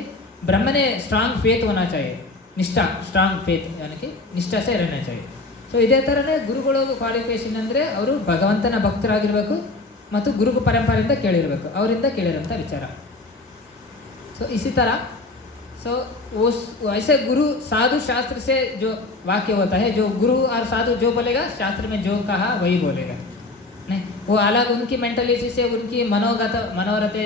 ब्रह्म ने स्ट्रांग फेथ होना चाहिए, निष्ठा, स्ट्रांग फेथ यानी कि निष्ठा से रहना चाहिए. ಸೊ ಇದೇ ಥರನೇ ಗುರುಗಳು ಕ್ವಾಲಿಫಿಕೇಶನ್ ಅಂದರೆ ಅವರು ಭಗವಂತನ ಭಕ್ತರಾಗಿರಬೇಕು ಮತ್ತು ಗುರು ಪರಂಪರೆಯಿಂದ ಕೇಳಿರಬೇಕು, ಅವರಿಂದ ಕೇಳಿರೋಂಥ ವಿಚಾರ. ಸೊ ಇಸಿ ಥರ सो वो ऐसे गुरु साधु शास्त्र से जो वाक्य होता है, जो गुरु और साधु जो बोलेगा शास्त्र में जो कहा वही बोलेगा. नहीं, वो अलग उनकी मेंटलिटी से, उनकी मनोरथ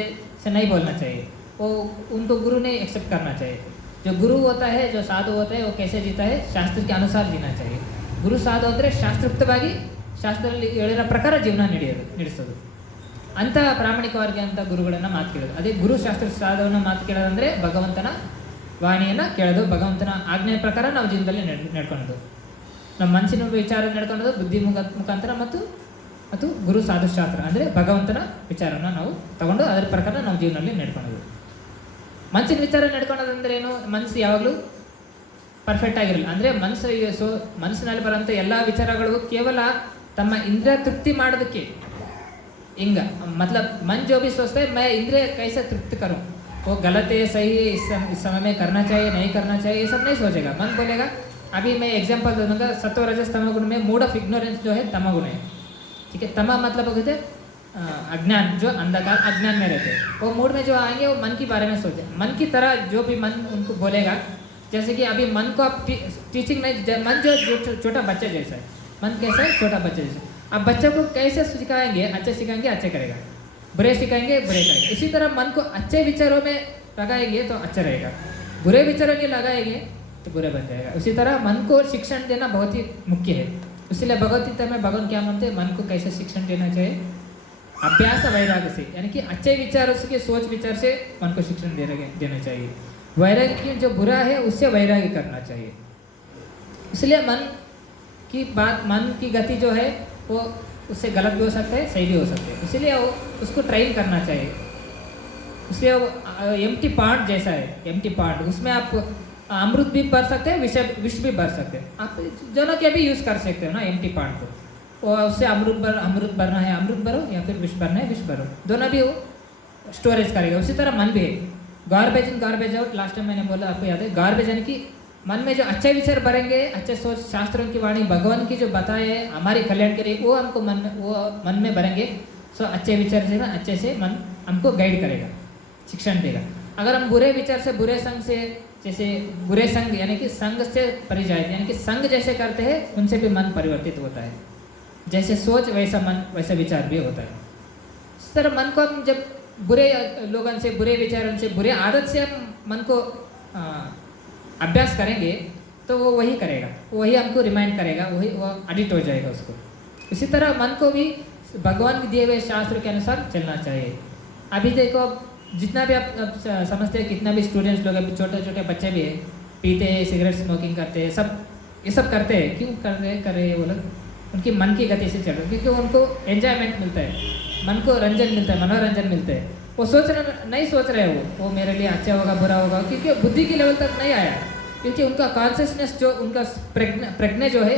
से नहीं बोलना चाहिए. वो उनको गुरु नहीं एक्सेप्ट करना चाहिए. जो गुरु होता है, जो साधु होता है, वो कैसे जीता है, शास्त्र के अनुसार जीना चाहिए. गुरु साधु ಅಂದರೆ ಶಾಸ್ತ್ರೋಕ್ತವಾಗಿ ಶಾಸ್ತ್ರದಲ್ಲಿ ಹೇಳಿರೋ ಪ್ರಕಾರ ಜೀವನ ನಡೆಸೋದು. ಅಂಥ ಪ್ರಾಮಾಣಿಕವಾಗಿ ಅಂತ ಗುರುಗಳನ್ನು ಮಾತು ಕೇಳೋದು. ಅದೇ ಗುರು ಶಾಸ್ತ್ರ ಸಾಧುವನ್ನು ಮಾತು ಕೇಳೋದಂದರೆ ಭಗವಂತನ ವಾಣಿಯನ್ನು ಕೇಳೋದು, ಭಗವಂತನ ಆಜ್ಞೆ ಪ್ರಕಾರ ನಾವು ಜೀವನದಲ್ಲಿ ನಡ್ಕೊಳ್ಳೋದು, ನಮ್ಮ ಮನಸ್ಸಿನ ವಿಚಾರ ನಡ್ಕೊಳ್ಳೋದು ಬುದ್ಧಿ ಮುಖಾಂತರ ಮತ್ತು ಗುರು ಸಾಧು ಶಾಸ್ತ್ರ ಅಂದರೆ ಭಗವಂತನ ವಿಚಾರವನ್ನು ನಾವು ತಗೊಂಡು ಅದರ ಪ್ರಕಾರ ನಾವು ಜೀವನದಲ್ಲಿ ನಡ್ಕೊಳ್ಳೋದು. ಮನಸ್ಸಿನ ವಿಚಾರ ನಡ್ಕೊಳ್ಳೋದಂದ್ರೆ ಏನು? ಮನಸ್ಸು ಯಾವಾಗಲೂ ಪರ್ಫೆಕ್ಟ್ ಆಗಿರಲ್ಲ. ಅಂದರೆ ಮನಸ್ಸಿನಲ್ಲಿ ಬರೋಂಥ ಎಲ್ಲ ವಿಚಾರಗಳು ಕೇವಲ ತಮ್ಮ ಇಂದ್ರಿಯ ತೃಪ್ತಿ ಮಾಡೋದಕ್ಕೆ. ಹಿಂಗೆ मतलब मन जो भी सोचता है मैं इंद्रिय कैसे तृप्त करूँ, वो गलत है सही है, इस समय में करना चाहिए नहीं करना चाहिए, ये सब नहीं सोचेगा. मन बोलेगा, अभी मैं एग्जांपल दे दूँगा, सत्व रजस तमोगुण में मूड ऑफ इग्नोरेंस जो है तमोगुण है, ठीक है. तमा मतलब होते अज्ञान, जो अंधकार अज्ञान में रहते हैं. वो मूड में जो आएंगे वो मन के बारे में सोचे. मन की तरह जो भी मन उनको बोलेगा, जैसे कि अभी मन को आप टीचिंग नहीं, मन जो छोटा बच्चा जैसा है, मन कैसा है, छोटा बच्चा जैसा. अब बच्चे को कैसे सिखाएंगे, अच्छे सिखाएंगे अच्छे करेगा, बुरे सिखाएंगे बुरे करेगा. इसी तरह मन को अच्छे विचारों में लगाएंगे तो अच्छा रहेगा, बुरे विचारों में लगाएंगे तो बुरे बन जाएगा. उसी तरह मन को शिक्षण देना बहुत ही मुख्य है. इसलिए भगवद्गीता में भगवान क्या मानते हैं, मन को कैसे शिक्षण देना चाहिए, अभ्यास वैराग्य से, यानी कि अच्छे विचारों से, सोच विचार से मन को शिक्षण देना चाहिए. वैराग्य जो बुरा है उससे वैराग्य करना चाहिए. इसलिए मन की बात, मन की गति जो है वो उससे गलत भी हो सकता है, सही भी हो सकता है. इसीलिए वो उसको ट्रेन करना चाहिए. इसलिए वो एम्प्टी पॉन्ड जैसा है, एम्प्टी पॉन्ड, उसमें आप अमृत भी भर सकते हैं, विष भी भर सकते हैं. आप दोनों के भी यूज़ कर सकते हो ना एम्प्टी पॉन्ड को. वो उससे अमृत भरना है अमृत भरो, या फिर विष भरना है विष भरो, दोनों भी वो स्टोरेज करेगा. उसी तरह मन भी है, garbage in garbage out. Last time मैंने बोला, आपको याद है, गार्बेज यानी कि मन में जो अच्छे विचार भरेंगे, अच्छे सोच, शास्त्रों की वाणी, भगवान की जो बताए हमारे कल्याण के लिए, वो हमको मन में भरेंगे. सो अच्छे विचार से ना, अच्छे से मन हमको गाइड करेगा, शिक्षण देगा. अगर हम बुरे विचार से, बुरे संग से, जैसे बुरे संग यानी कि संग से परिजात, यानी कि संग जैसे करते हैं उनसे भी मन परिवर्तित होता है. जैसे सोच वैसा मन, वैसा विचार भी होता है. इस तरह मन को हम जब बुरे लोगों से, बुरे विचारों से, बुरे आदत से हम मन को अभ्यास करेंगे तो वो वही करेगा, वही हमको रिमाइंड करेगा, वही वो एडिक्ट हो जाएगा उसको. इसी तरह मन को भी भगवान के दिए हुए शास्त्र के अनुसार चलना चाहिए. अभी देखो, जितना भी आप समझते हैं, कितना भी स्टूडेंट्स लोग, अभी छोटे छोटे बच्चे भी हैं, पीते हैं, सिगरेट स्मोकिंग करते हैं, सब ये सब करते हैं। क्यों कर रहे हैं वो लोग? उनकी मन की गति से चल रहे हैं, क्योंकि उनको एंजॉयमेंट मिलता है, मन को रंजन मिलता है, मनोरंजन मिलता है। वो नहीं सोच रहे वो मेरे लिए अच्छा होगा बुरा होगा, क्योंकि बुद्धि के लेवल तक नहीं आया, क्योंकि उनका कॉन्शियसनेस जो उनका प्रज्ञा जो है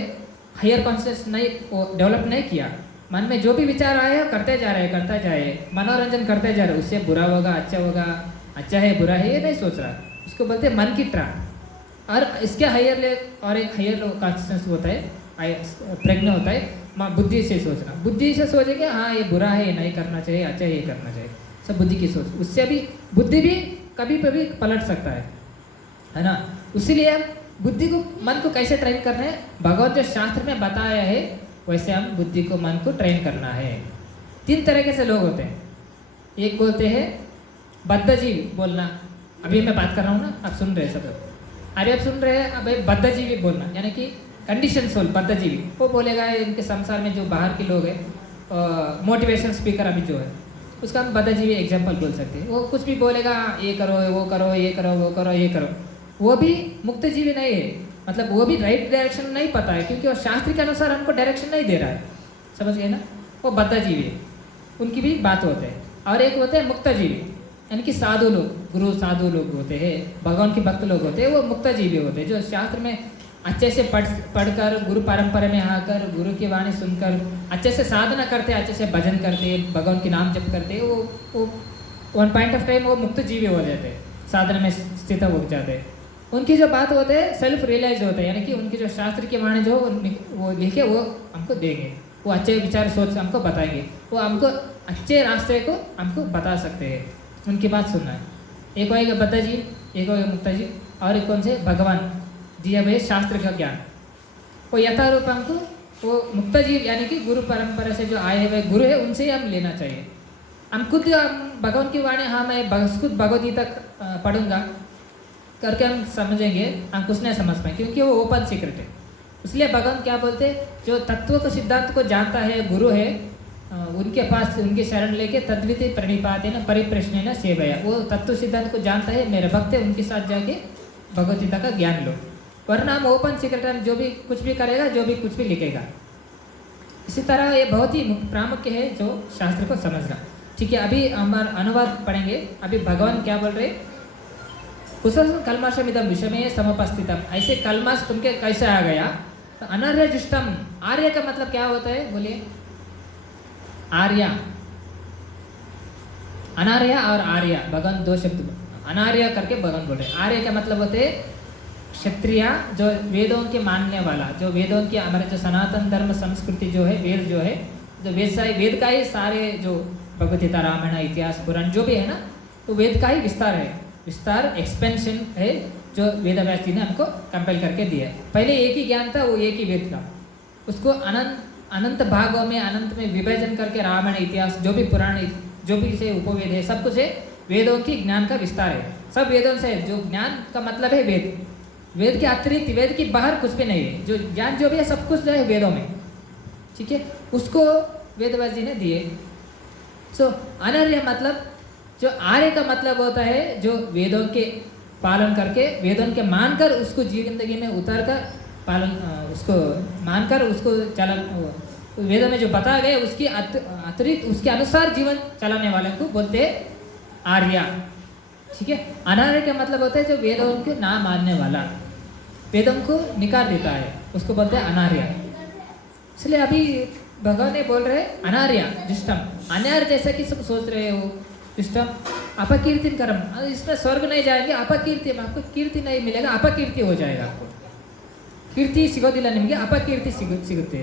हायर कॉन्शियस नहीं वो डेवलप नहीं किया। मन में जो भी विचार आया करते जा रहे, करता जाए, मनोरंजन करते जा रहे, उससे बुरा होगा, अच्छा है बुरा है, ये नहीं सोच रहा। उसको बोलते हैं मन की ट्रैप। और इसके और एक हायर कॉन्शियसनेस होता है, प्रज्ञा होता है, बुद्धि से सोचना। बुद्धि से सोचेंगे हाँ ये बुरा है, ये नहीं करना चाहिए, अच्छा ये करना चाहिए, सब बुद्धि की सोच। उससे भी बुद्धि भी कभी कभी पलट सकता है ना। इसीलिए बुद्धि को, मन को कैसे ट्रेन करना है, भगवत जो शास्त्र में बताया है वैसे हम बुद्धि को, मन को ट्रेन करना है। 3 तरीके से लोग होते हैं। एक बोलते हैं बद्धजीवी बोलना, अभी मैं बात कर रहा हूँ ना, आप सुन रहे हैं सब लोग, अरे आप सुन रहे हैं, अब बद्धजीवी बोलना यानी कि कंडीशन सोल बद्धजीवी। वो बोलेगा इनके संसार में जो बाहर के लोग हैं, मोटिवेशन स्पीकर अभी जो है उसका हम बद्धजीवी एग्जाम्पल बोल सकते हैं। वो कुछ भी बोलेगा, ये करो वो करो, ये करो वो करो, ये करो, वो भी मुक्त जीवी नहीं है, मतलब वो भी राइट डायरेक्शन नहीं पता है, क्योंकि वो शास्त्र के अनुसार हमको डायरेक्शन नहीं दे रहा है, समझ गए ना। वो बद्धजीवी है, उनकी भी बात होते हैं। और एक होते हैं मुक्त जीवी, यानी कि साधु लोग, गुरु साधु लोग होते हैं, भगवान के भक्त लोग होते हैं, वो मुक्त जीवी होते हैं, जो शास्त्र में अच्छे से पढ़कर, गुरु परंपरा में आकर, गुरु की वाणी सुनकर अच्छे से साधना करते, अच्छे से भजन करते, भगवान के नाम जप करते, वो वन पॉइंट ऑफ टाइम वो मुक्त जीवी हो जाते हैं, साधना में स्थित हो जाते हैं। उनकी जो बात होते हैं सेल्फ रियलाइज होते हैं, यानी कि उनकी जो शास्त्र की वाणी जो वो लिखे वो हमको देंगे, वो अच्छे विचार सोच हमको बताएंगे, वो हमको अच्छे रास्ते को हमको बता सकते हैं, उनकी बात सुनना है। एक होएगा बद्धा जी, एक होएगा मुक्ता जी, और एक कौन से भगवान दिया हुए शास्त्र का ज्ञान, वो यथारूप हमको वो मुक्ता जी यानी कि गुरु परंपरा से जो आए हुए गुरु है उनसे ही हम लेना चाहिए। हम खुद भगवान की वाणी, हाँ मैं खुद भगवत गीता पढ़ूंगा करके हम समझेंगे, हम कुछ नहीं समझ पाए, क्योंकि वो ओपन सीक्रेट है। इसलिए भगवान क्या बोलते हैं, जो तत्व को सिद्धांत को जानता है गुरु है, उनके पास उनके शरण लेके तद्विति प्रणिपाते न परिप्रश्न न सेवया, वो तत्व सिद्धांत को जानता है, मेरे भक्त है, उनके साथ जाके भगवत गीता का ज्ञान लो, वरना हम ओपन सीक्रेट हम जो भी कुछ भी करेगा, जो भी कुछ भी लिखेगा। इसी तरह ये बहुत ही प्रामुख्य है जो शास्त्र को समझना। ठीक है, अभी हमारा अनुवाद पढ़ेंगे। अभी भगवान क्या बोल रहे, कुशल कलमाशमिदम विषमे समुपस्थितम, ऐसे कलमाश तुमके कैसे आ गया। तो अनार्य जुष्टम, आर्य का मतलब क्या होता है बोलिए, आर्या, अनार्य और आर्य, भगवान 2 शब्द अनार्य करके भगवान बोल रहे। आर्य का मतलब होते क्षत्रिय, जो वेदों के मानने वाला, जो वेदों की हमारे जो सनातन धर्म संस्कृति जो है, वेद जो है, जो वेद का ही सारे जो भगवत गीता, रामायण, इतिहास, पुराण जो भी है ना, तो वेद का ही विस्तार है, विस्तार एक्सपेंशन है, जो वेद व्यास जी ने हमको कंपेल करके दिया है। पहले एक ही ज्ञान था, वो एक ही वेद था, उसको अनंत भागों में, अनंत में विभाजन करके रामायण, इतिहास, जो भी पुराण, जो भी से उपवेद है, सब कुछ है, वेदों की ज्ञान का विस्तार है, सब वेदों से। जो ज्ञान का मतलब है वेद, वेद के अतिरिक्त, वेद के बाहर कुछ भी नहीं है, जो ज्ञान जो भी है सब कुछ जो है वेदों में, ठीक है, उसको वेदव्यास जी ने दिए। सो अनार्य मतलब, जो आर्य का मतलब होता है जो वेदों के पालन करके, वेदों के मानकर उसको जिंदगी में उतार कर पालन, उसको मानकर उसको चलन, वेदों में जो बताया गया उसकी अतिरिक्त उसके अनुसार जीवन चलाने वाले को बोलते हैं आर्या। ठीक है, अनार्य का मतलब होता है जो वेदों को ना मानने वाला, वेदों को निकाल देता है, उसको बोलते हैं अनार्य। इसलिए अभी भगवान ने बोल रहे अनार्य दुष्टम, अनार्य जैसा कि सब सोच रहे हो, दुष्टम अपकीर्तिम कर्म, इसमें स्वर्ग नहीं जाएंगे, अपकीर्ति, आपको कीर्ति नहीं मिलेगा, अपकीर्ति हो जाएगा, आपको कीर्ति सिगोदिಲ್ಲ ನಿಮಗೆ, अपकीर्ति ಸಿಗುತ್ತೆ।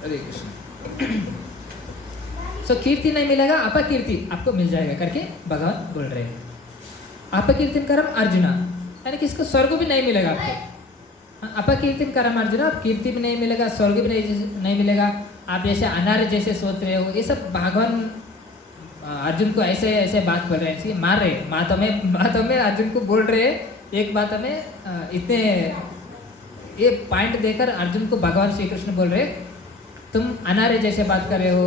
हरे कृष्ण। सो कीर्ति नहीं मिलेगा, अपकीर्ति आपको मिल जाएगा करके भगवान बोल रहे हैं। अपकीर्तिम कर्म अर्जुना, यानी कि इसको स्वर्ग भी नहीं मिलेगा आपको, अपकीर्तिम कर्म अर्जुना, कीर्ति भी नहीं मिलेगा, स्वर्ग भी नहीं मिलेगा, आप जैसे अनार्य जैसे सोच रहे हो, ये सब भगवान अर्जुन को ऐसे ऐसे बात बोल रहे हैं, मार रहे हैं, बातों में अर्जुन को बोल रहे हैं, एक बात में इतने ये पॉइंट देकर अर्जुन को भगवान श्री कृष्ण बोल रहे, तुम अनार्य जैसे बात कर रहे हो,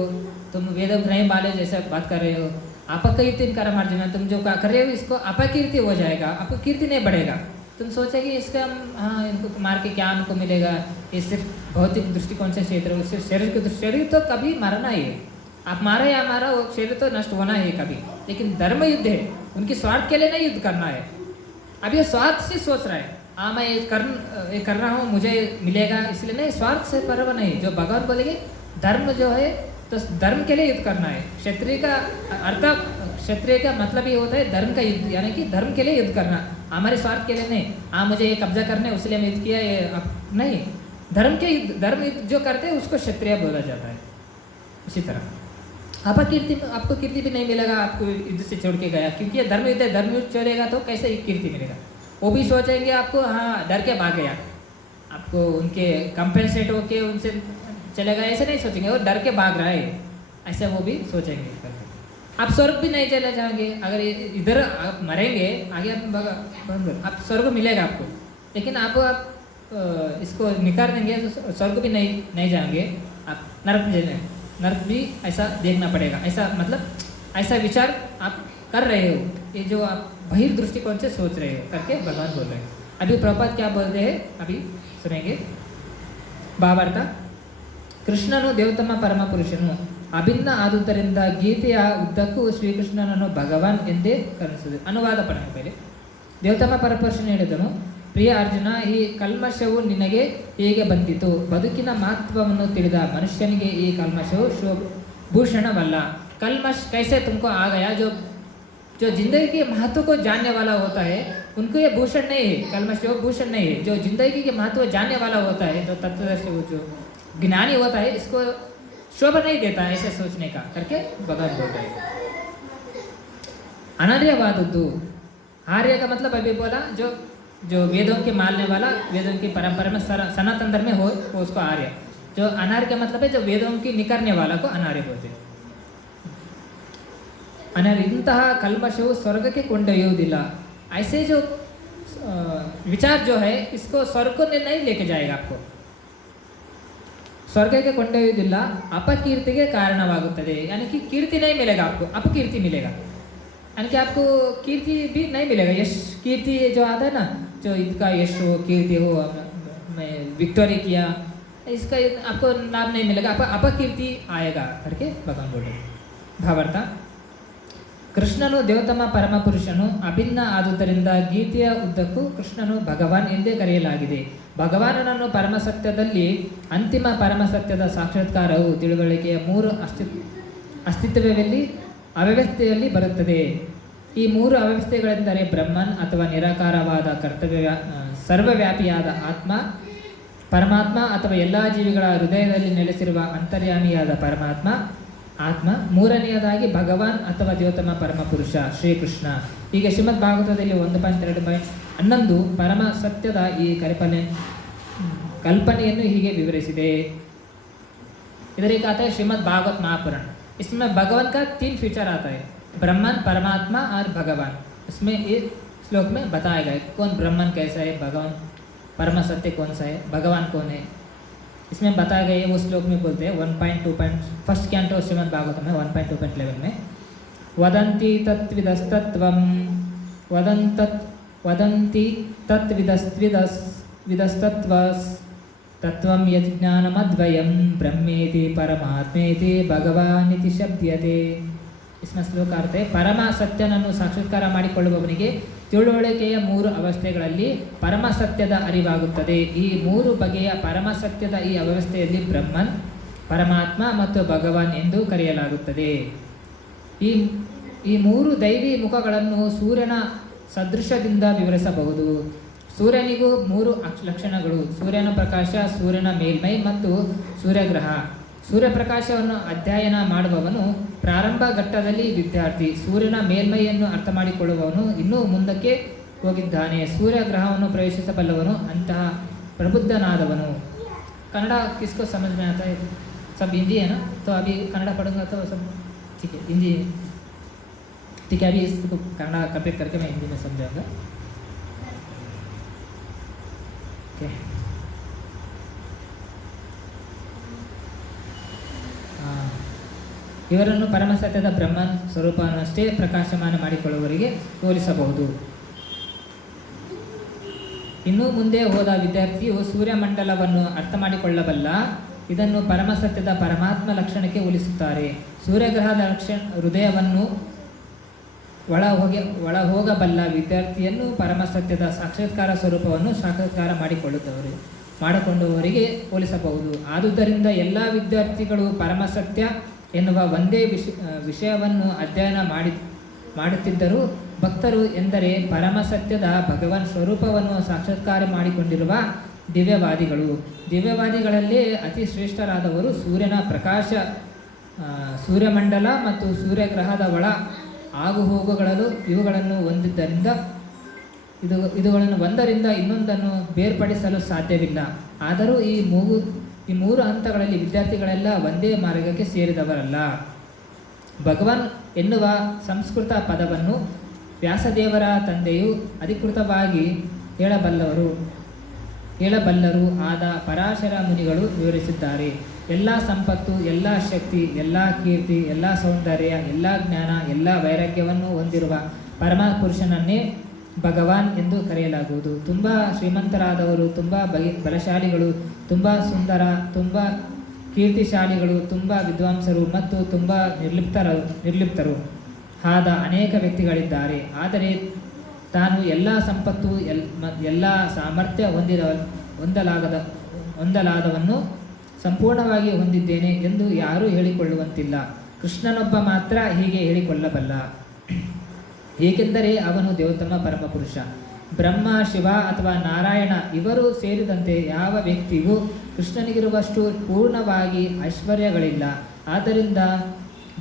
तुम वेद नहीं माले जैसे बात कर रहे हो, अपकीर्ति कर्म अर्जुन, तुम जो कर रहे हो इसको अपकीर्ति हो जाएगा, आपको कीर्ति नहीं बढ़ेगा, तो तुम सोचेगी इसका हम हाँ इनको मार के क्या हमको मिलेगा, ये सिर्फ भौतिक दृष्टिकोण से क्षेत्र है, सिर्फ शरीर के शरीर तो कभी मरना ही है, आप मारा या मारा वो शरीर तो नष्ट होना ही है कभी। लेकिन धर्म युद्ध है, उनकी स्वार्थ के लिए नहीं युद्ध करना है। अब ये स्वार्थ से सोच रहा है, हाँ मैं ये कर रहा हूँ मुझे मिलेगा इसलिए नहीं, स्वार्थ से पर्व नहीं। जो भगवान बोलेंगे धर्म जो है तो धर्म के लिए युद्ध करना है। क्षत्रिय का अर्थ, क्षत्रिय का मतलब ये होता है धर्म का युद्ध, यानी कि धर्म के लिए युद्ध करना, हमारे स्वार्थ के लिए नहीं। हाँ मुझे ये कब्जा करना है इसलिए मैं युद्ध किया, ये नहीं। धर्म के युद्ध, धर्म युद्ध जो करते हैं उसको क्षत्रिय बोला जाता है। इसी तरह अपकीर्ति, आपको कीर्ति भी नहीं मिलेगा आपको युद्ध से छोड़ के गया, क्योंकि ये धर्म युद्ध है, धर्म युद्ध छोड़ेगा तो कैसे कीर्ति मिलेगा। वो भी सोचेंगे आपको हाँ डर के भाग गया, आपको उनके कंपेंसेट होके उनसे चले गए ऐसे नहीं सोचेंगे, वो डर के भाग रहा है ऐसे वो भी सोचेंगे। आप स्वर्ग भी नहीं चले जाएंगे, अगर इधर आप मरेंगे आगे आप स्वर्ग मिलेगा आपको, लेकिन आप इसको निकाल देंगे तो स्वर्ग भी नहीं जाएंगे, आप नरक भी ऐसा देखना पड़ेगा। ऐसा मतलब ऐसा विचार आप कर रहे हो, ये जो आप बहिर्दृष्टिकोण से सोच रहे हो करके भगवान बोल रहे हैं। अभी प्रभुपाद क्या बोलते हैं अभी सुनेंगे। ಭಾವಾರ್ಥ, ಕೃಷ್ಣನು ದೇವತಮ ಪರಮಪುರುಷನು, ಅಭಿನ್ನ ಆದುದರಿಂದ ಗೀತೆಯ ಉದ್ದಕ್ಕೂ ಶ್ರೀಕೃಷ್ಣನನ್ನು ಭಗವಾನ್ ಎಂದೇ ಕರೆಸುತ್ತದೆ. ಅನುವಾದ ಪಡೆದ ಮೇಲೆ ದೇವತಮ ಪರಮಪುರುಷನು ಹೇಳಿದನು, ಪ್ರಿಯ ಅರ್ಜುನ, ಈ ಕಲ್ಮಶವು ನಿನಗೆ ಹೇಗೆ ಬಂದಿತು? ಬದುಕಿನ ಮಹತ್ವವನ್ನು ತಿಳಿದ ಮನುಷ್ಯನಿಗೆ ಈ ಕಲ್ಮಶವು ಭೂಷಣವಲ್ಲ. कलमश कैसे तुमको आ गया? जो जिंदगी के महत्व को जानने वाला होता है उनको ये भूषण नहीं है, कलमश जो भूषण नहीं है। जो जिंदगी के महत्व जानने वाला होता है, तो तत्वदर्शी जो ज्ञानी होता है, इसको शोभा नहीं देता ऐसे सोचने का करके भगवान बोल रहे हैं। अनार्यवादुद्दु, आर्य का मतलब अभी बोला जो वेदों के मानने वाला, वेदों की परंपरा में सनातन धर्म में हो वो उसको आर्य। जो अनार्य का मतलब है जो वेदों की निकरने वाला को अनार्य बोलते हैं। अनार्य इंತಹ कल्मशವು ಸ್ವರ್ಗಕ್ಕೆ ಕೊಂಡೊಯ್ಯುವುದಿಲ್ಲ। ऐसे जो विचार जो है इसको स्वर्ग को नहीं लेके जाएगा, आपको ಸ್ವರ್ಗಕ್ಕೆ ಕೊಂಡೊಯ್ಯುವುದಿಲ್ಲ, अपकीर्तिಗೆ कारणवागुತ್ತದೆ। यानी कि कीर्ति नहीं मिलेगा आपको, अपकीर्ति मिलेगा। यानी कि आपको कीर्ति भी नहीं मिलेगा। यश कीर्ति जो आता है ना, जो इनका यश हो कीर्ति हो, मैं विक्टोरी किया, इसका आपको लाभ नहीं मिलेगा, आपको अपकीर्ति आएगा करके भगवान बोले। भावार्ಥ, ಕೃಷ್ಣನು ದೇವತಮ ಪರಮಪುರುಷನು, ಅಭಿನ್ನ ಆದುದರಿಂದ ಗೀತೆಯ ಉದ್ದಕ್ಕೂ ಕೃಷ್ಣನು ಭಗವಾನ್ ಎಂದೇ ಕರೆಯಲಾಗಿದೆ. ಭಗವಾನನನ್ನು ಪರಮಸತ್ಯದಲ್ಲಿ ಅಂತಿಮ ಪರಮಸತ್ಯದ ಸಾಕ್ಷಾತ್ಕಾರವು ತಿಳುವಳಿಕೆಯ ಮೂರು ಅಸ್ತಿತ್ವದಲ್ಲಿ ಅವ್ಯವಸ್ಥೆಯಲ್ಲಿ ಬರುತ್ತದೆ. ಈ ಮೂರು ಅವ್ಯವಸ್ಥೆಗಳೆಂದರೆ ಬ್ರಹ್ಮನ್ ಅಥವಾ ನಿರಾಕಾರವಾದ ಕರ್ತವ್ಯ ಸರ್ವವ್ಯಾಪಿಯಾದ ಆತ್ಮ ಪರಮಾತ್ಮ, ಅಥವಾ ಎಲ್ಲ ಜೀವಿಗಳ ಹೃದಯದಲ್ಲಿ ನೆಲೆಸಿರುವ ಅಂತರ್ಯಾಮಿಯಾದ ಪರಮಾತ್ಮ ಆತ್ಮ, ಮೂರನೆಯದಾಗಿ ಭಗವಾನ್ ಅಥವಾ ದೇವತಮ ಪರಮಪುರುಷ ಶ್ರೀಕೃಷ್ಣ. ಈಗ ಶ್ರೀಮದ್ ಭಾಗವತದಲ್ಲಿ 1.2.11 ಪರಮ ಸತ್ಯದ ಈ ಕಲ್ಪನೆಯನ್ನು ಹೀಗೆ ವಿವರಿಸಿದೆ. ಇದರಿಗೆ आता है श्रीमद् भागवत महापुराण। इसमें भगवान का 3 फीचर आता है, ब्रह्मन, परमात्मा और भगवान। इसमें इस श्लोक में बताया गया कौन ब्रह्मन कैसा है, भगवान परम सत्य कौन सा है, भगवान कौन है, इसमें बताया गया है। वो श्लोक में बोलते हैं 1.2. फर्स्ट कैंटो श्रीमद् भागवतम में 1.2.11 में वदन्ति तत्विदस्तत्वं वदन्ति तत्विदस्तत्वं यज्ञानमद्वयं ब्रह्मेति परमात्मेति भगवानिति शब्द्यते। इसमें श्लोक अर्थ है, ಪರಮ ಸತ್ಯನನ್ನು ಸಾಕ್ಷಾತ್ಕಾರ ಮಾಡಿಕೊಳ್ಳುವವನಿಗೆ ತಿಳುವಳಿಕೆಯ 3 ಅವಸ್ಥೆಗಳಲ್ಲಿ ಪರಮ ಸತ್ಯದ ಅರಿವಾಗುತ್ತದೆ. ಈ 3 ಬಗೆಯ ಪರಮ ಸತ್ಯದ ಈ ಅವಸ್ಥೆಯಲ್ಲಿ ಬ್ರಹ್ಮನ್, ಪರಮಾತ್ಮ ಮತ್ತು ಭಗವಾನ್ ಎಂದು ಕರೆಯಲಾಗುತ್ತದೆ. ಈ 3 ದೈವಿ ಮುಖಗಳನ್ನು ಸೂರ್ಯನ ಸದೃಶದಿಂದ ವಿವರಿಸಬಹುದು. ಸೂರ್ಯನಿಗೂ 3 ಲಕ್ಷಣಗಳು, ಸೂರ್ಯನ ಪ್ರಕಾಶ, ಸೂರ್ಯನ ಮೇಲ್ಮೈ ಮತ್ತು ಸೂರ್ಯಗ್ರಹ. ಸೂರ್ಯಪ್ರಕಾಶವನ್ನು ಅಧ್ಯಯನ ಮಾಡುವವನು ಪ್ರಾರಂಭ ಘಟ್ಟದಲ್ಲಿ ವಿದ್ಯಾರ್ಥಿ, ಸೂರ್ಯನ ಮೇಲ್ಮೈಯನ್ನು ಅರ್ಥ ಮಾಡಿಕೊಳ್ಳುವವನು ಇನ್ನೂ ಮುಂದಕ್ಕೆ ಹೋಗಿದ್ದಾನೆ, ಸೂರ್ಯಗ್ರಹವನ್ನು ಪ್ರವೇಶಿಸಬಲ್ಲವನು ಅಂತಹ ಪ್ರಬುದ್ಧನಾದವನು. कन्नड़ा किसको समझ में आता है? सब हिंदी है ना, तो अभी कन्नड़ा पढ़ूंगा तो सब ठीक है, हिंदी ठीक है। अभी इसको कन्नड़ा कंप्लीट करके मैं हिंदी में समझाऊंगा। ओके, ಇವರನ್ನು ಪರಮಸತ್ಯದ ಬ್ರಹ್ಮನ್ ಸ್ವರೂಪವನ್ನಷ್ಟೇ ಪ್ರಕಾಶಮಾನ ಮಾಡಿಕೊಳ್ಳುವವರಿಗೆ ಹೋಲಿಸಬಹುದು. ಇನ್ನೂ ಮುಂದೆ ಹೋದ ವಿದ್ಯಾರ್ಥಿಯು ಸೂರ್ಯಮಂಡಲವನ್ನು ಅರ್ಥ ಮಾಡಿಕೊಳ್ಳಬಲ್ಲ. ಇದನ್ನು ಪರಮಸತ್ಯದ ಪರಮಾತ್ಮ ಲಕ್ಷಣಕ್ಕೆ ಹೋಲಿಸುತ್ತಾರೆ. ಸೂರ್ಯಗ್ರಹದ ಹೃದಯವನ್ನು ಒಳ ಹೋಗಬಲ್ಲ ವಿದ್ಯಾರ್ಥಿಯನ್ನು ಪರಮಸತ್ಯದ ಸಾಕ್ಷಾತ್ಕಾರ ಸ್ವರೂಪವನ್ನು ಸಾಕ್ಷಾತ್ಕಾರ ಮಾಡಿಕೊಂಡವರಿಗೆ ಹೋಲಿಸಬಹುದು. ಆದುದರಿಂದ ಎಲ್ಲ ವಿದ್ಯಾರ್ಥಿಗಳು ಪರಮಸತ್ಯ ಎನ್ನುವ ಒಂದೇ ವಿಷಯವನ್ನು ಅಧ್ಯಯನ ಮಾಡುತ್ತಿದ್ದರೂ ಭಕ್ತರು ಎಂದರೆ ಪರಮಸತ್ಯದ ಭಗವನ್ ಸ್ವರೂಪವನ್ನು ಸಾಕ್ಷಾತ್ಕಾರ ಮಾಡಿಕೊಂಡಿರುವ ದಿವ್ಯವಾದಿಗಳಲ್ಲೇ ಅತಿ ಶ್ರೇಷ್ಠರಾದವರು ಸೂರ್ಯನ ಪ್ರಕಾಶ, ಸೂರ್ಯಮಂಡಲ ಮತ್ತು ಸೂರ್ಯಗ್ರಹದ ಒಳ ಆಗುಹೋಗುಗಳು ಇವುಗಳನ್ನು ಇವುಗಳನ್ನು ಒಂದರಿಂದ ಇನ್ನೊಂದನ್ನು ಬೇರ್ಪಡಿಸಲು ಸಾಧ್ಯವಿಲ್ಲ. ಆದರೂ ಈ ಮೂರು ಹಂತಗಳಲ್ಲಿ ವಿದ್ಯಾರ್ಥಿಗಳೆಲ್ಲ ಒಂದೇ ಮಾರ್ಗಕ್ಕೆ ಸೇರಿದವರಲ್ಲ. ಭಗವಾನ್ ಎನ್ನುವ ಸಂಸ್ಕೃತ ಪದವನ್ನು ವ್ಯಾಸದೇವರ ತಂದೆಯು ಅಧಿಕೃತವಾಗಿ ಹೇಳಬಲ್ಲರೂ ಆದ ಪರಾಶರ ಮುನಿಗಳು ವಿವರಿಸಿದ್ದಾರೆ. ಎಲ್ಲ ಸಂಪತ್ತು, ಎಲ್ಲ ಶಕ್ತಿ, ಎಲ್ಲ ಕೀರ್ತಿ, ಎಲ್ಲ ಸೌಂದರ್ಯ, ಎಲ್ಲ ಜ್ಞಾನ, ಎಲ್ಲ ವೈರಾಗ್ಯವನ್ನು ಹೊಂದಿರುವ ಪರಮ ಪುರುಷನನ್ನೇ ಭಗವಾನ್ ಎಂದು ಕರೆಯಲಾಗುವುದು. ತುಂಬ ಶ್ರೀಮಂತರಾದವರು, ತುಂಬ ಬಲಶಾಲಿಗಳು, ತುಂಬ ಸುಂದರ, ತುಂಬ ಕೀರ್ತಿಶಾಲಿಗಳು, ತುಂಬ ವಿದ್ವಾಂಸರು ಮತ್ತು ತುಂಬ ನಿರ್ಲಿಪ್ತರು ಆದ ಅನೇಕ ವ್ಯಕ್ತಿಗಳಿದ್ದಾರೆ. ಆದರೆ ತಾನು ಎಲ್ಲ ಸಂಪತ್ತು, ಎಲ್ಲ ಸಾಮರ್ಥ್ಯ ಹೊಂದಲಾದವನ್ನು ಸಂಪೂರ್ಣವಾಗಿ ಹೊಂದಿದ್ದೇನೆ ಎಂದು ಯಾರೂ ಹೇಳಿಕೊಳ್ಳುವಂತಿಲ್ಲ. ಕೃಷ್ಣನೊಬ್ಬ ಮಾತ್ರ ಹೀಗೆ ಹೇಳಿಕೊಳ್ಳಬಲ್ಲ. ಏಕೆಂದರೆ ಅವನು ದೇವೋತ್ತಮ ಪರಮಪುರುಷ. ಬ್ರಹ್ಮ, ಶಿವ ಅಥವಾ ನಾರಾಯಣ ಇವರು ಸೇರಿದಂತೆ ಯಾವ ವ್ಯಕ್ತಿಗೂ ಕೃಷ್ಣನಿಗಿರುವಷ್ಟು ಪೂರ್ಣವಾಗಿ ಐಶ್ವರ್ಯಗಳಿಲ್ಲ. ಆದ್ದರಿಂದ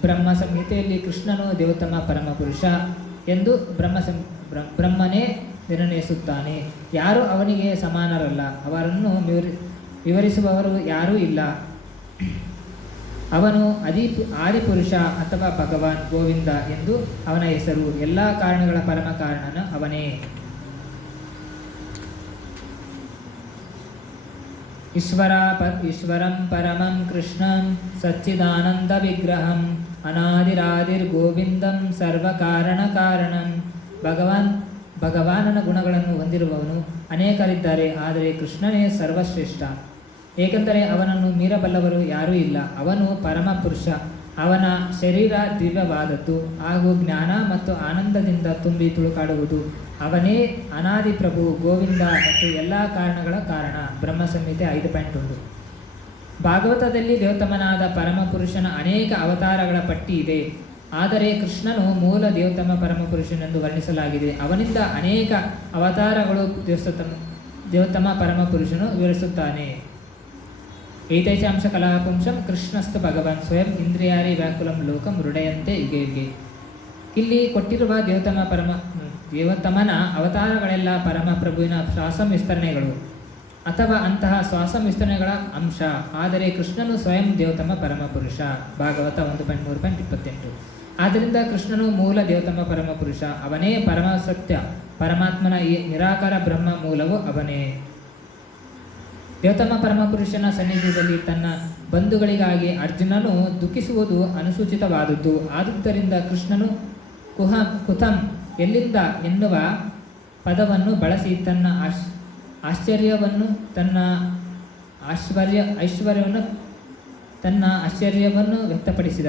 ಬ್ರಹ್ಮ ಸಂಹಿತೆಯಲ್ಲಿ ಕೃಷ್ಣನು ದೇವೋತ್ತಮ ಪರಮಪುರುಷ ಎಂದು ಬ್ರಹ್ಮನೇ ನಿರ್ಣಯಿಸುತ್ತಾನೆ. ಯಾರೂ ಅವನಿಗೆ ಸಮಾನರಲ್ಲ. ಅವರನ್ನು ವಿವರಿಸುವವರು ಯಾರೂ ಇಲ್ಲ. ಅವನು ಆದಿಪುರುಷ ಅಥವಾ ಭಗವಾನ್ ಗೋವಿಂದ ಎಂದು ಅವನ ಹೆಸರು. ಎಲ್ಲ ಕಾರಣಗಳ ಪರಮ ಕಾರಣನು ಅವನೇ. ಈಶ್ವರಂ ಪರಮಂ ಕೃಷ್ಣಂ ಸಚ್ಚಿದಾನಂದ ವಿಗ್ರಹಂ ಅನಾದಿರಾದಿರ್ಗೋವಿಂದಂ ಸರ್ವಕಾರಣ ಕಾರಣಂ. ಭಗವಾನನ ಗುಣಗಳನ್ನು ಹೊಂದಿರುವವನು ಅನೇಕರಿದ್ದಾರೆ, ಆದರೆ ಕೃಷ್ಣನೇ ಸರ್ವಶ್ರೇಷ್ಠ. ಏಕೆಂದರೆ ಅವನನ್ನು ಮೀರಬಲ್ಲವರು ಯಾರೂ ಇಲ್ಲ. ಅವನು ಪರಮ ಪುರುಷ. ಅವನ ಶರೀರ ದಿವ್ಯವಾದದ್ದು ಹಾಗೂ ಜ್ಞಾನ ಮತ್ತು ಆನಂದದಿಂದ ತುಂಬಿ ತುಳುಕಾಡುವುದು. ಅವನೇ ಅನಾದಿ ಪ್ರಭು, ಗೋವಿಂದ ಮತ್ತು ಎಲ್ಲ ಕಾರಣಗಳ ಕಾರಣ. ಬ್ರಹ್ಮ ಸಂಹಿತೆ 5.1. ಭಾಗವತದಲ್ಲಿ ದೇವೋತ್ತಮನಾದ ಪರಮಪುರುಷನ ಅನೇಕ ಅವತಾರಗಳ ಪಟ್ಟಿ ಇದೆ. ಆದರೆ ಕೃಷ್ಣನು ಮೂಲ ದೇವೋತ್ತಮ ಪರಮಪುರುಷನೆಂದು ವರ್ಣಿಸಲಾಗಿದೆ. ಅವನಿಂದ ಅನೇಕ ಅವತಾರಗಳು ದೇವೋತ್ತಮ ಪರಮಪುರುಷನು ವಿವರಿಸುತ್ತಾನೆ. ಏತೈಷಾಂಶ ಕಲಾಪುಂಶಂ ಕೃಷ್ಣಸ್ತು ಭಗವಾನ್ ಸ್ವಯಂ ಇಂದ್ರಿಯಾರಿ ವ್ಯಾಕುಲಂ ಲೋಕಂ ಹೃದಯಂತೆ ಯುಗೆ ಯುಗೆ. ಇಲ್ಲಿ ಕೊಟ್ಟಿರುವ ದೇವೋತ್ತಮನ ಅವತಾರಗಳೆಲ್ಲ ಪರಮ ಪ್ರಭುವಿನ ಶ್ವಾಸಂ ವಿಸ್ತರಣೆಗಳು ಅಥವಾ ಅಂತಹ ಶ್ವಾಸಂ ವಿಸ್ತರಣೆಗಳ ಅಂಶ. ಆದರೆ ಕೃಷ್ಣನು ಸ್ವಯಂ ದೇವೋತ್ತಮ ಪರಮಪುರುಷ. ಭಾಗವತ 1.3.28. ಆದ್ದರಿಂದ ಕೃಷ್ಣನು ಮೂಲ ದೇವೋತ್ತಮ ಪರಮಪುರುಷ. ಅವನೇ ಪರಮ ಸತ್ಯ. ಪರಮಾತ್ಮನ ಈ ನಿರಾಕಾರ ಬ್ರಹ್ಮ ಮೂಲವು ಅವನೇ. ದೇವೋತ್ತಮ ಪರಮಪುರುಷನ ಸನ್ನಿಧಿಯಲ್ಲಿ ತನ್ನ ಬಂಧುಗಳಿಗಾಗಿ ಅರ್ಜುನನು ದುಃಖಿಸುವುದು ಅನುಸೂಚಿತವಾದದ್ದು. ಆದುದರಿಂದ ಕೃಷ್ಣನು ಕುತಂ ಎಲ್ಲಿಂದ ಎನ್ನುವ ಪದವನ್ನು ಬಳಸಿ ತನ್ನ ಆಶ್ಚರ್ಯವನ್ನು ವ್ಯಕ್ತಪಡಿಸಿದ.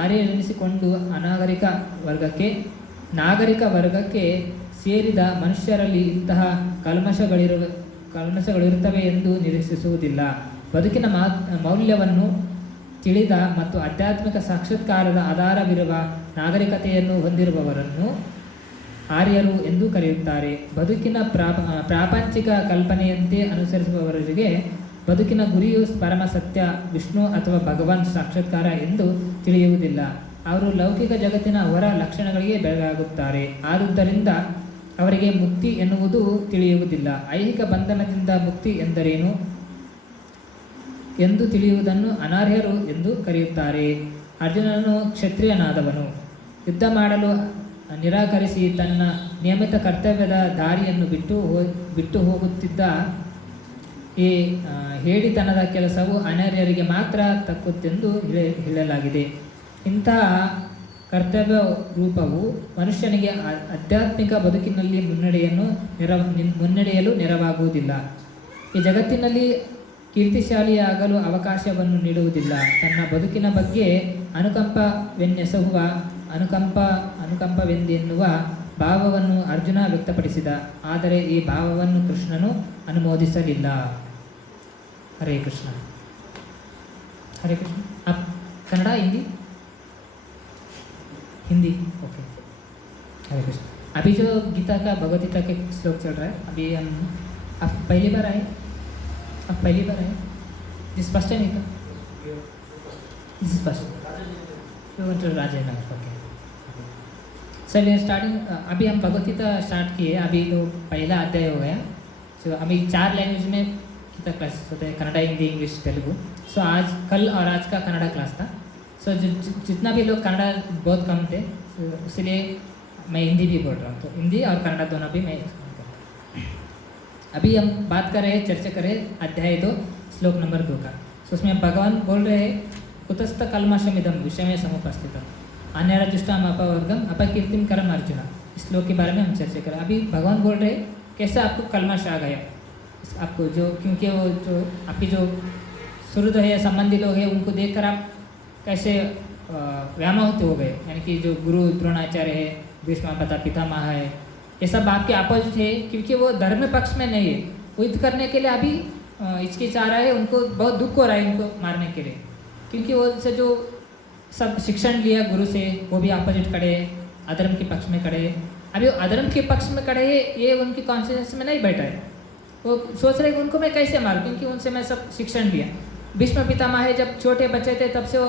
ಆರ್ಯರೆನಿಸಿಕೊಂಡು ನಾಗರಿಕ ವರ್ಗಕ್ಕೆ ಸೇರಿದ ಮನುಷ್ಯರಲ್ಲಿ ಇಂತಹ ಕಲ್ಮಶಗಳಿರುತ್ತವೆ ಎಂದು ನಿರೀಕ್ಷಿಸುವುದಿಲ್ಲ. ಬದುಕಿನ ಮೌಲ್ಯವನ್ನು ತಿಳಿದ ಮತ್ತು ಆಧ್ಯಾತ್ಮಿಕ ಸಾಕ್ಷಾತ್ಕಾರದ ಆಧಾರವಿರುವ ನಾಗರಿಕತೆಯನ್ನು ಹೊಂದಿರುವವರನ್ನು ಆರ್ಯರು ಎಂದು ಕರೆಯುತ್ತಾರೆ. ಬದುಕಿನ ಪ್ರಾಪಂಚಿಕ ಕಲ್ಪನೆಯಂತೆ ಅನುಸರಿಸುವವರಿಗೆ ಬದುಕಿನ ಗುರಿಯು ಪರಮ ಸತ್ಯ, ವಿಷ್ಣು ಅಥವಾ ಭಗವಾನ್ ಸಾಕ್ಷಾತ್ಕಾರ ಎಂದು ತಿಳಿಯುವುದಿಲ್ಲ. ಅವರು ಲೌಕಿಕ ಜಗತ್ತಿನ ಹೊರ ಲಕ್ಷಣಗಳಿಗೆ ಬೆಳಗಾಗುತ್ತಾರೆ. ಆದುದರಿಂದ ಅವರಿಗೆ ಮುಕ್ತಿ ಎನ್ನುವುದು ತಿಳಿಯುವುದಿಲ್ಲ. ಐಹಿಕ ಬಂಧನದಿಂದ ಮುಕ್ತಿ ಎಂದರೇನು ಎಂದು ತಿಳಿಯುವುದನ್ನು ಅನರ್ಹರು ಎಂದು ಕರೆಯುತ್ತಾರೆ. ಅರ್ಜುನನು ಕ್ಷತ್ರಿಯನಾದವನು. ಯುದ್ಧ ಮಾಡಲು ನಿರಾಕರಿಸಿ ತನ್ನ ನಿಯಮಿತ ಕರ್ತವ್ಯದ ದಾರಿಯನ್ನು ಬಿಟ್ಟು ಹೋಗುತ್ತಿದ್ದ. ಈ ಹೇಡಿತನದ ಕೆಲಸವು ಅನರ್ಹರಿಗೆ ಮಾತ್ರ ತಕ್ಕುತ್ತೆಂದು ಹೇಳಲಾಗಿದೆ. ಇಂತಹ ಕರ್ತವ್ಯ ರೂಪವು ಮನುಷ್ಯನಿಗೆ ಆಧ್ಯಾತ್ಮಿಕ ಬದುಕಿನಲ್ಲಿ ಮುನ್ನಡೆಯಲು ನೆರವಾಗುವುದಿಲ್ಲ. ಈ ಜಗತ್ತಿನಲ್ಲಿ ಕೀರ್ತಿಶಾಲಿಯಾಗಲು ಅವಕಾಶವನ್ನು ನೀಡುವುದಿಲ್ಲ. ತನ್ನ ಬದುಕಿನ ಬಗ್ಗೆ ಅನುಕಂಪವೆಂದೆನ್ನುವ ಭಾವವನ್ನು ಅರ್ಜುನ ವ್ಯಕ್ತಪಡಿಸಿದ. ಆದರೆ ಈ ಭಾವವನ್ನು ಕೃಷ್ಣನು ಅನುಮೋದಿಸಲಿಲ್ಲ. हरे कृष्ण. हरे कृष्ण. आप कन्नड़ा हिंदी ओके. हरे कृष्ण. अभी जो गीता का भगवद गीता के श्लोक चल रहा है, अभी हम आप पहली बार आए दिस फर्स्ट टाइम था this first Rajendra okay. Sir we are starting. अभी हम भगवद गीता स्टार्ट किए. अभी तो पहला अध्याय हो गया. सो अभी 4 लैंग्वेज में गीता क्लास होते हैं, कन्नड़ा, हिंदी, इंग्लिश, तेलुगु. सो कल और आज का कन्नड़ा क्लास था. सो जितना भी लोग कन्नड़ा बहुत कम थे, इसलिए मैं हिंदी भी बोल रहा हूँ. तो हिंदी और कन्नड़ा दोनों भी मैं अभी हम बात कर रहे हैं, चर्चा कर रहे हैं अध्याय 2 श्लोक नंबर 2 का. सो उसमें भगवान बोल रहे हैं कुतस्थ कल्मषमिदं विषय में समुपस्थितम् अन्यरजुष्टाम अपवर्गम अपकीर्तिम करम अर्जुन. इस श्लोक के बारे में हम चर्चा करें. अभी भगवान बोल रहे हैं कैसे आपको कल्मश आ गया, आपको जो क्योंकि वो जो आपकी जो सुहृद है, संबंधी लोग हैं, उनको देखकर आप कैसे व्यामोहित हो गए. यानी कि जो गुरु द्रोणाचार्य है, भीष्म पितामह है, ये सब आपके अपोजिट है, क्योंकि वो धर्म पक्ष में नहीं है. वो युद्ध करने के लिए अभी हिचकिचा रहा है. उनको बहुत दुख हो रहा है उनको मारने के लिए, क्योंकि वो से जो सब शिक्षण लिया गुरु से, वो भी अपोजिट खड़े, अधर्म के पक्ष में खड़े. अभी अधर्म के पक्ष में खड़े है, ये उनकी कॉन्शियस में नहीं बैठा है. वो सोच रहे कि उनको मैं कैसे मारूं, क्योंकि उनसे मैं सब शिक्षण लिया. भीष्म पितामह है, जब छोटे बच्चे थे तब से वो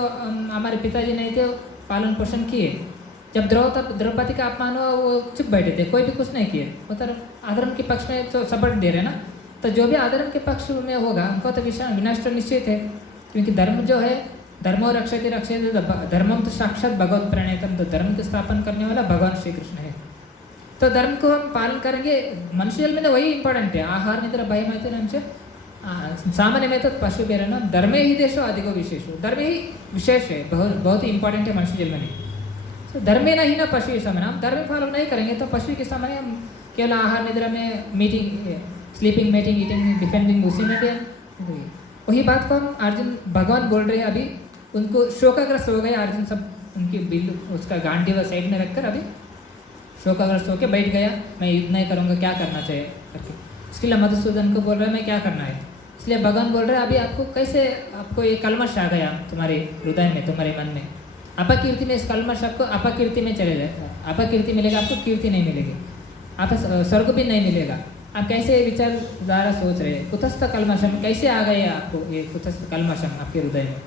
हमारे पिताजी नहीं थे, पालन पोषण किए. जब द्रौपदी का अपमान हुआ वो चुप बैठे थे, कोई भी कुछ नहीं किए. मतलब अधर्म के पक्ष में तो सपोर्ट दे रहे ना. तो जो भी अधर्म के पक्ष में होगा उनको तो विनाश तो निश्चित है, क्योंकि धर्म जो है धर्मो रक्षते धर्मम तो साक्षात भगवत प्रणेतम. तो धर्म की स्थापना करने वाला भगवान श्री कृष्ण है. तो धर्म को हम पालन करेंगे. मनुष्य में तो वही इंपॉर्टेंट है. आहार निद्रा भय मैथुन सामान्य में तो पशु बेरे ना धर्मे ही देशो अधिको विशेषो. धर्म ही विशेष है, बहुत ही इंपॉर्टेंट है मनुष्य जन्म में. तो धर्मे नहीं ना पशु समान. हम धर्म फॉलो नहीं करेंगे तो पशु के सामने हम केवल आहार निद्रा में meeting, sleeping, meeting, eating, defending, उसी में भी वही बात को हम अर्जुन भगवान बोल रहे हैं. अभी उनको शोकाग्रस्त हो गए अर्जुन. सब उनकी बिल उसका गांडीव साइड में रखकर अभी शोकाग्रस्त होकर बैठ गया. मैं युद्ध नहीं करूँगा, क्या करना चाहिए करके. इसके लिए मधुसूदन को बोल रहा है मैं क्या करना है. इसलिए भगवान बोल रहे हैं अभी आपको कैसे आपको ये कलमश आ गया तुम्हारे हृदय में, तुम्हारे मन में. अपकीर्ति में इस कलमश आपको अपकीर्ति में चले जाए. अपकीर्ति मिलेगा आपको, कीर्ति नहीं मिलेगी, आप स्वर्ग भी नहीं मिलेगा. आप कैसे विचारधारा सोच रहे हैं. कुतस्थ कलमशम कैसे आ गए आपको ये कुतस्थ कलमशम आपके हृदय में.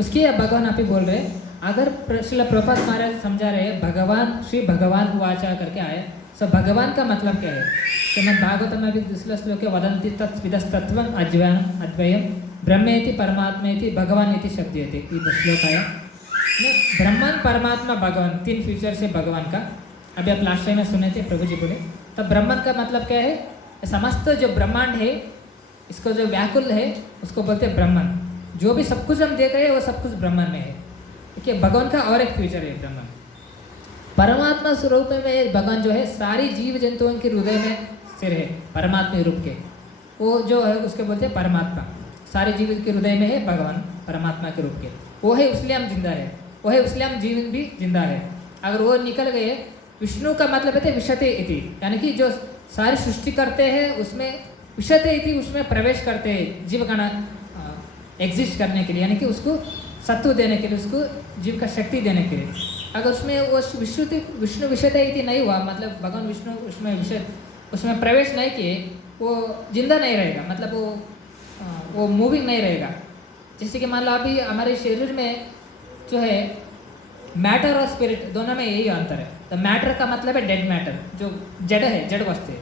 उसकी भगवान आप ही बोल रहे हैं. अगर श्रील प्रभुपाद महाराज समझा रहे भगवान श्री भगवान उवाचा करके आए. सो भगवान का मतलब क्या है. श्रीमद् भागवतम में भी दूसरे श्लोक के वदंती तत्विदस्तत्वम अद्वयम ब्रह्मेति परमात्मेति भगवान इति शब्दयते. ये श्लोक आया. ब्रह्मन, परमात्मा, भगवान, 3 फीचर से भगवान का. अभी आप लास्ट टाइम में सुने थे, प्रभु जी बोले. तो ब्रह्मन का मतलब क्या है. समस्त जो ब्रह्मांड है, इसको जो व्याकुल है उसको बोलते हैं ब्रह्मन. जो भी सब कुछ हम देख रहे हैं वो सब कुछ ब्रह्मन में है. देखिए भगवान का और एक फीचर है ब्रह्मन. परमात्मा स्वरूप में भगवान जो है सारी जीव जंतुओं के हृदय में स्थिर है. परमात्मा रूप के वो जो है उसके बोलते हैं परमात्मा. सारे जीव के हृदय में है भगवान परमात्मा के रूप के. वो है इसलिए हम जिंदा है, वो है इसलिए हम जीवन भी जिंदा है. अगर वो निकल गए. विष्णु का मतलब है विशते इति, यानी कि जो सारी सृष्टि करते हैं उसमें विशते इति, उसमें प्रवेश करते हैं जीवगण एग्जिस्ट करने के लिए, यानी कि उसको सत्व देने के लिए, उसको जीव का शक्ति देने के लिए. अगर उसमें वो विष्णु विषयता इति नहीं हुआ, मतलब भगवान विष्णु उसमें प्रवेश नहीं किए, वो जिंदा नहीं रहेगा. मतलब वो मूविंग नहीं रहेगा. जैसे कि मान लो अभी हमारे शरीर में जो है मैटर और स्पिरिट दोनों में यही अंतर है. तो मैटर का मतलब है डेड मैटर, जो जड़ है, जड़ वस्तु है.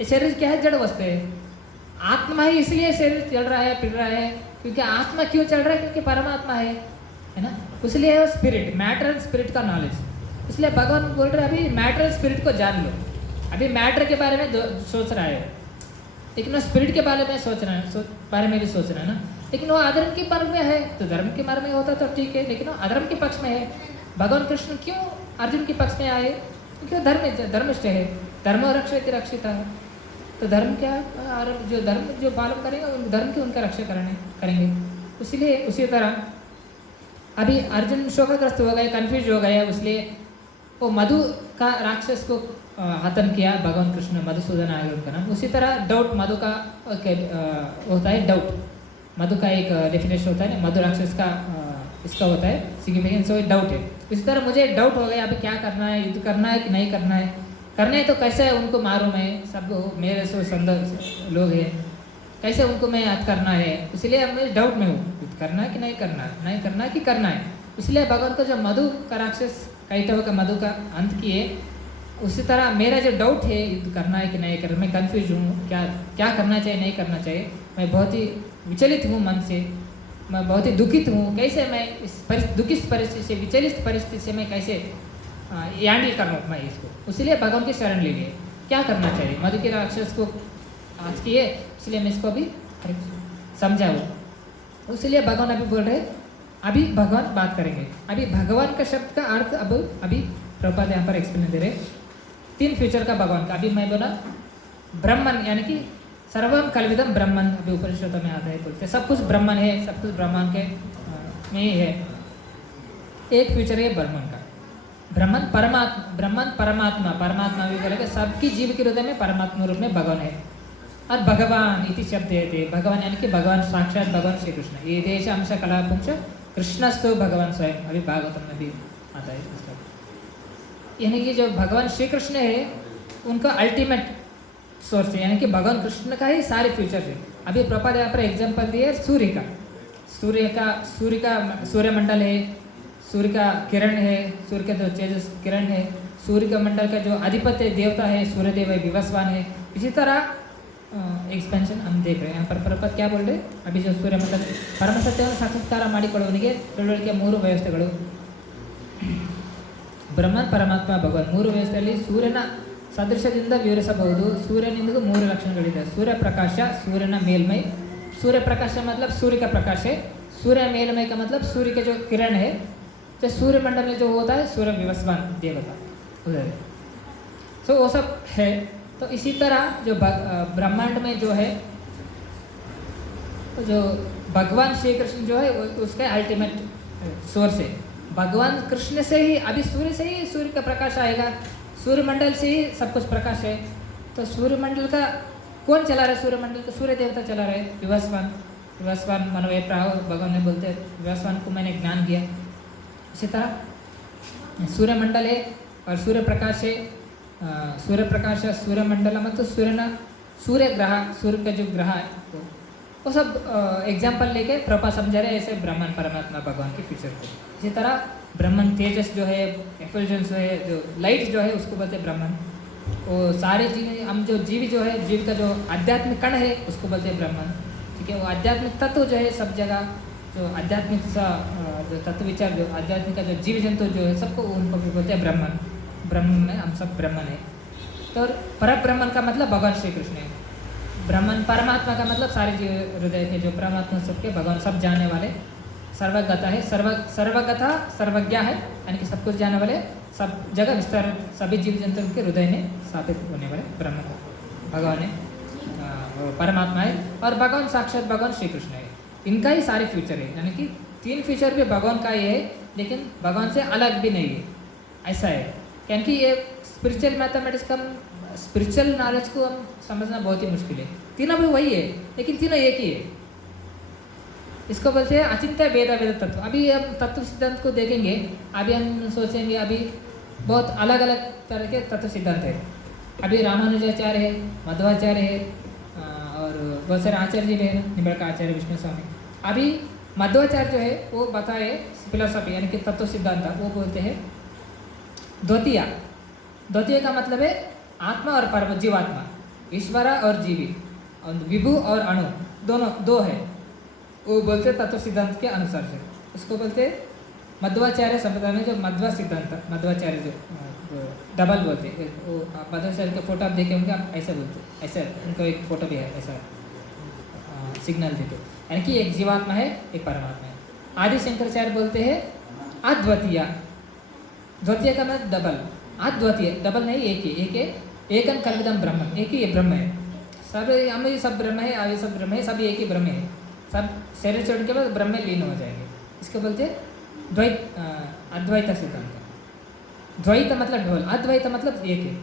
ये शरीर क्या है, जड़ वस्तु है. आत्मा ही इसलिए शरीर चल रहा है, फिर रहा है, क्योंकि आत्मा क्यों चल रहा है, क्योंकि परमात्मा है ना. इसलिए वो स्पिरिट, मैटर एंड स्पिरिट का नॉलेज. इसलिए भगवान बोल रहे हैं अभी मैटर एंड स्पिरिट को जान लो. अभी मैटर के बारे में सोच रहा है, लेकिन वो स्पिरिट के बारे में सोच रहा है, बारे में भी सोच रहा है ना. लेकिन वो अधर्म के बारे में है, तो धर्म के बारे में होता तो ठीक है, लेकिन वो अधर्म के पक्ष में है. भगवान कृष्ण क्यों अर्जुन के पक्ष में आए? क्योंकि धर्मिष्ठ है, धर्म रक्षित रक्षिता है। तो धर्म क्या, और जो धर्म जो पालन करेंगे उन धर्म की उनका रक्षा करेंगे। इसलिए उसी तरह अभी अर्जुन शोकग्रस्त हो गए, कन्फ्यूज हो गए, इसलिए वो मधु का राक्षस को हतन किया भगवान कृष्ण, मधुसूदन आगे उनका नाम। उसी तरह डाउट मधु का होता है, डाउट मधु का एक डेफिनेशन होता है ना, मधु राक्षस का इसका होता है सिग्निफिकेंस, सो डाउट है। इसी तरह मुझे डाउट हो गया, अभी क्या करना है, युद्ध करना है कि नहीं करना है, करना है तो कैसे उनको मारूं मैं, सब मेरे से संदर्भ लोग हैं, कैसे उनको मैं याद करना है, इसलिए अब मैं डाउट में हूँ, युद्ध करना है कि नहीं करना है, नहीं करना है कि करना है। इसलिए भगवान को जो मधु का राक्षस कैटव का मधु का अंत किए, उसी तरह मेरा जो डाउट है युद्ध करना है कि नहीं करना, मैं कन्फ्यूज हूँ, क्या करना चाहिए नहीं करना चाहिए, मैं बहुत ही विचलित हूँ मन से, मैं बहुत ही दुखित हूँ, कैसे मैं इस दुखित परिस्थिति से, विचलित परिस्थिति से मैं कैसे हैंडल कर रहा हूँ मैं इसको। इसलिए भगवान की शरण ले लिए, क्या करना चाहिए, मधु के राक्षस को आज किए, इसलिए मैं इसको अभी समझाऊँ। इसलिए भगवान अभी बोल रहे, अभी भगवान बात करेंगे। अभी भगवान का शब्द का अर्थ अभी प्रभुपाद यहाँ पर एक्सप्लेन दे रहे, 3 फ्यूचर का भगवान का। अभी मैं बोला ब्रह्मन, यानी कि सर्वम कल्विदम ब्रह्मन, अभी उपनिषदों में आता है, बोलते सब कुछ ब्रह्मन है, सब कुछ ब्रह्मांड के में ही है। एक फ्यूचर है ब्रह्मन का, ब्रह्मन परमात्मा, परमात्मा भी बोलेगा, सबकी जीव के हृदय में परमात्मा रूप में भगवान है। और भगवान इति शब्द है, भगवान यानी कि भगवान साक्षात भगवान श्री कृष्ण, ये देश अंश कला पुंश कृष्णस्तु भगवान स्वयं, अभी भागवतम में भी आता है। यानी कि जो भगवान श्री कृष्ण है उनका अल्टीमेट सोर्स है, यानी कि भगवान कृष्ण का ही सारे फ्यूचर है। अभी प्रभुपाद यहाँ पर एग्जाम्पल दिए सूर्य का सूर्यमंडल है, सूर्य का किरण है, सूर्य का जो तेजस किरण है, सूर्य का मंडल का जो अधिपति देवता है सूर्यदेव है, विवस्वान है। इसी तरह एक्सपेंशन हम देख रहे हैं। यहाँ पर प्रभुपाद क्या बोल रहे, अभी जो सूर्यमंडल ಪರಮ ಸತ್ಯವನ್ನು ಸಾಕ್ಷಾತ್ಕಾರ ಮಾಡಿಕೊಳ್ಳುವವನಿಗೆ ತಿಳುವಳಿಕೆಯ 3 ವ್ಯವಸ್ಥೆಗಳು, ಬ್ರಹ್ಮನ್ ಪರಮಾತ್ಮ ಭಗವಾನ್ 3 ವ್ಯವಸ್ಥೆಯಲ್ಲಿ ಸೂರ್ಯನ ಸದೃಶದಿಂದ ವಿವರಿಸಬಹುದು। ಸೂರ್ಯನಿಂದ 3 ಲಕ್ಷಣಗಳಿದೆ, ಸೂರ್ಯ ಪ್ರಕಾಶ, ಸೂರ್ಯನ ಮೇಲ್ಮೈ, सूर्य प्रकाश का मतलब सूर्य का प्रकाश है, सूर्य मेलमय का मतलब सूर्य के जो किरण है, तो सूर्य मंडल में जो होता है सूर्य विवस्वान देवता उधर, तो वो सब है। तो इसी तरह जो ब्रह्मांड में जो है, तो जो भगवान श्री कृष्ण जो है उसका अल्टीमेट सोर्स है। भगवान कृष्ण से ही, अभी सूर्य से ही सूर्य का प्रकाश आएगा, सूर्यमंडल से ही सब कुछ प्रकाश है। तो सूर्यमंडल का कौन चला रहा है, सूर्यमंडल को सूर्य देवता चला रहे, विवस्वान मनोवे प्राह, भगवान ने बोलते हैं विवस्वान को मैंने ज्ञान दिया। इसी तरह सूर्यमंडल है और सूर्य प्रकाश है, सूर्य प्रकाश सूर्यमंडल मतलब सूर्य ग्रह, सूर्य का जो ग्रह है वो सब एग्जाम्पल लेके प्रभा समझा रहे, ऐसे ब्रह्मन परमात्मा भगवान के फीचर को। इसी तरह ब्रह्मन तेजस जो है, एफल्जेंस है, जो लाइट जो है उसको बोलते हैं ब्रह्मन। वो सारे जीव, हम जो जीव जो है, जीव का जो आध्यात्मिक कण है उसको बोलते हैं ब्रह्मन। ठीक है, वो आध्यात्मिक तत्व जो है सब जगह, जो आध्यात्मिक सा जो तत्व विचार, जो आध्यात्मिक का जो जीव जंतु जो है सबको उनको भी बोलते हैं ब्रह्मन। ब्रह्म में हम सब ब्रह्मन है। तो पर ब्रह्मन का मतलब भगवान श्री कृष्ण है। ब्रह्मन परमात्मा का मतलब सारे जीव हृदय के जो परमात्मा सबके भगवान सब जानने वाले, सर्वगता है, सर्वगता सर्वज्ञ है, यानी कि सब कुछ जानने वाले, सब जगह विस्तार, सभी जीव जंतु के हृदय में स्थापित होने वाले ब्रह्म भगवान है, परमात्मा है। और भगवान साक्षात भगवान श्री कृष्ण है, इनका ही सारे फ्यूचर है। यानी कि 3 फ्यूचर भी भगवान का ही है, लेकिन भगवान से अलग भी नहीं है, ऐसा है। क्योंकि ये स्पिरिचुअल मैथमेटिक्स का, स्पिरिचुअल नॉलेज को हम समझना बहुत ही मुश्किल है। तीनों भी वही है, लेकिन तीनों एक ही है। इसको बोलते हैं अचिंत्य वेद तत्व। अभी हम तत्व सिद्धांत को देखेंगे, अभी हम सोचेंगे अभी बहुत अलग अलग तरह के तत्व सिद्धांत है। अभी रामानुजाचार्य है, मध्वाचार्य है, और बहुत सारे आचार्य जी है, निम्बड़का आचार्य, विष्णु स्वामी। अभी मध्वाचार्य जो है वो बताए फिलोसफी, यानी कि तत्व सिद्धांत, वो बोलते हैं द्वितीय का मतलब है आत्मा और परम, जीवात्मा, ईश्वर और जीवी, और विभु और अणु, दोनों 2 है। वो बोलते तत्व सिद्धांत के अनुसार से, उसको बोलते मध्वाचार्य संप्रदाय में जो मध्वा सिद्धांत, मध्वाचार्य जो डबल बोलते हैं, वो मध्वाचार्य के फोटो आप देखे होंगे, आप ऐसा बोलते, ऐसा उनको एक फोटो भी है, ऐसा सिग्नल देते, यानी कि एक जीवात्मा है, एक परमात्मा है। आदि शंकराचार्य बोलते हैं अद्वितीय, द्वितीय का मतलब डबल, अद्वितीय, डबल नहीं, एक ही, एकम कल्विदम ब्रह्म, एक ही ये ब्रह्म है। सब हम ये सब ब्रह्म है, आगे सब ब्रह्म है, सब एक ही ब्रह्म है। सब शरीर छोड़ने के बाद ब्रह्म में लीन हो जाएंगे। इसको बोलते हैं अद्वैत सिद्धांत। द्वैत मतलब ढोल, अद्वैत मतलब एक है।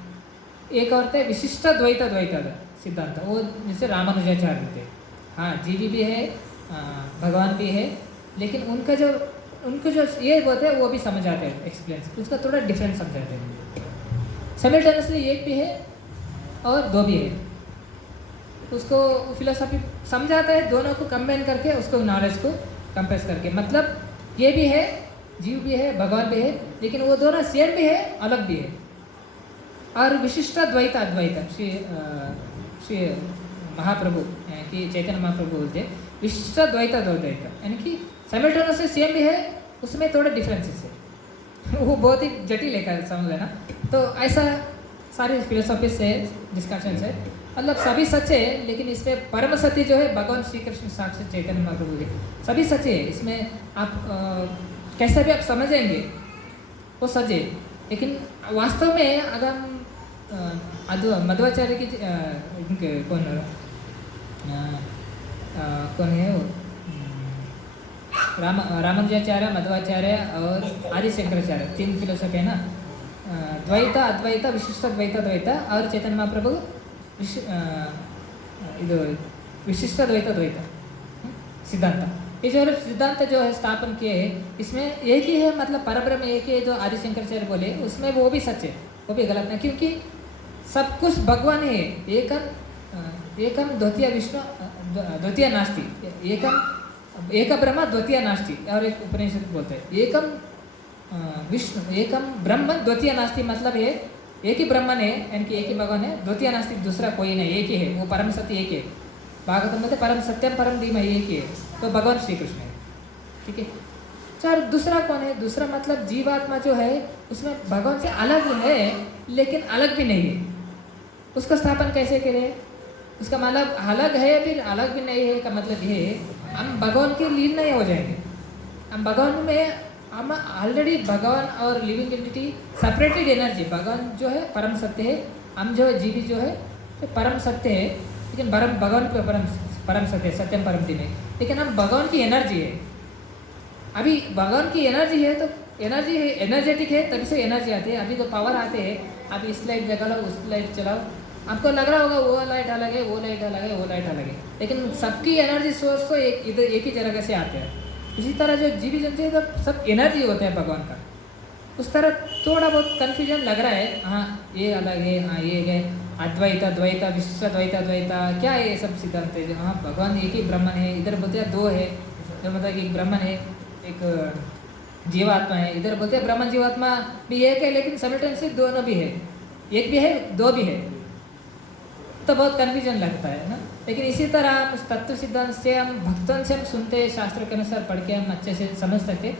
एक और है विशिष्ट द्वैत सिद्धांत, वो जैसे रामानुजाचार्य थे। हाँ, जीवी भी है, भगवान भी है, लेकिन उनको जो ये बोलते हैं वो भी समझ आते हैं, एक्सप्लेन, उसका थोड़ा डिफरेंस समझाते हैं। साइमल्टेनियसली एक भी है और दो भी है, उसको फिलोसफी समझाता है, दोनों को कंबाइन करके उसको नॉलेज को कंपेस करके, मतलब ये भी है, जीव भी है, भगवान भी है, लेकिन वो दोनों सेम भी है, अलग भी है। और विशिष्ट द्वैत अद्वैत, श्री महाप्रभु कि चैतन्य महाप्रभु बोलते हैं विशिष्ट द्वैत यानी कि साइमल्टेनियसली सेम भी है, उसमें थोड़े डिफरेंसेस है। वो बहुत ही जटिल है, समझ लेना। तो ऐसा सारे फिलोसॉफी से डिस्कशन है, मतलब सभी सच्चे है, लेकिन इसमें परम सत्य जो है भगवान श्री कृष्ण साक्षात चैतन्य महाप्रभु के सभी सच्चे है। इसमें आप कैसे भी आप समझेंगे वो सच्चे, लेकिन वास्तव में अगर हम मध्वाचार्य की कौन है वो, रामानुजाचार्य, मध्वाचार्य और आदि शंकराचार्य, तीन फिलोसफी है ना, द्वैत अद्वैत विशिष्ट द्वैत और चैतन्य महाप्रभु ಇದು विशिष्ट द्वैत सिद्धांत। ये जो सिद्धांत जो है स्थापन किए हैं, इसमें एक ही है, मतलब परब्रह्म एक ही है जो आदि शंकराचार्य बोले, उसमें वो भी सच है, वो भी गलत नहीं, क्योंकि सब कुछ भगवान है। एकम द्वितीय विष्णु द्वितीय नास्ति, एक ब्रह्म द्वितीय नास्ति, और एक उपनिषद बोलते हैं एकम विष्णु एकम ब्रह्म द्वितीय नास्ति, मतलब है एक ही ब्रह्मन है, यानी कि एक ही भगवान है, द्वितीय नास्तिक दूसरा कोई नहीं, एक ही है, वो परम सत्य एक है। भागवतम में परम सत्यम परम धीमहि एक ही है, तो भगवान श्री कृष्ण है, ठीक है। चार दूसरा कौन है, दूसरा मतलब जीवात्मा जो है उसमें भगवान से अलग है, लेकिन अलग भी नहीं है। उसका स्थापन कैसे करें, उसका मतलब अलग है फिर अलग भी नहीं है का मतलब ये है हम भगवान के लीन नहीं हो जाएंगे। हम भगवान में हम ऑलरेडी भगवान और लिविंग एंटिटी सेपरेटेड एनर्जी, भगवान जो है परम सत्य है, हम जो है जीवी जो है तो परम सत्य है, लेकिन भगवान पे परम सत्य है, सत्यम परम दिन है, लेकिन हम भगवान की एनर्जी है। अभी भगवान की एनर्जी है तो एनर्जी है, एनर्जेटिक है, तभी से एनर्जी आती है। अभी तो पावर आते हैं, आप इस लाइट जगा लो, उस लाइट चलाओ, आपको लग रहा होगा वो लाइट अलग है, वो लाइट अलग है, वो लाइट अलग है, लेकिन सबकी एनर्जी सोर्स तो एक ही जगह से आते हैं। इसी तरह जो जीवी जंतु है तो सब एनर्जी होते हैं भगवान का। उस तरह थोड़ा बहुत कन्फ्यूजन लग रहा है, हाँ ये अलग है, हाँ ये है, अद्वैत द्वैत विशिष्ट द्वैत क्या है, ये सब सिद्धांत है। हाँ भगवान एक ही ब्रह्मन है, इधर बोलते हैं दो है, जो मतलब एक ब्रह्मन है, एक जीवात्मा है, इधर बोलते हैं ब्रह्मन जीवात्मा भी एक है, लेकिन साइमल्टेनियसली दोनों भी है, एक भी है दो भी है, तो बहुत कन्फ्यूजन लगता है ना। लेकिन इसी तरह हम उस तत्व सिद्धांत से, हम भक्तों से हम सुनते, शास्त्र के अनुसार पढ़ के हम अच्छे से समझ सकते,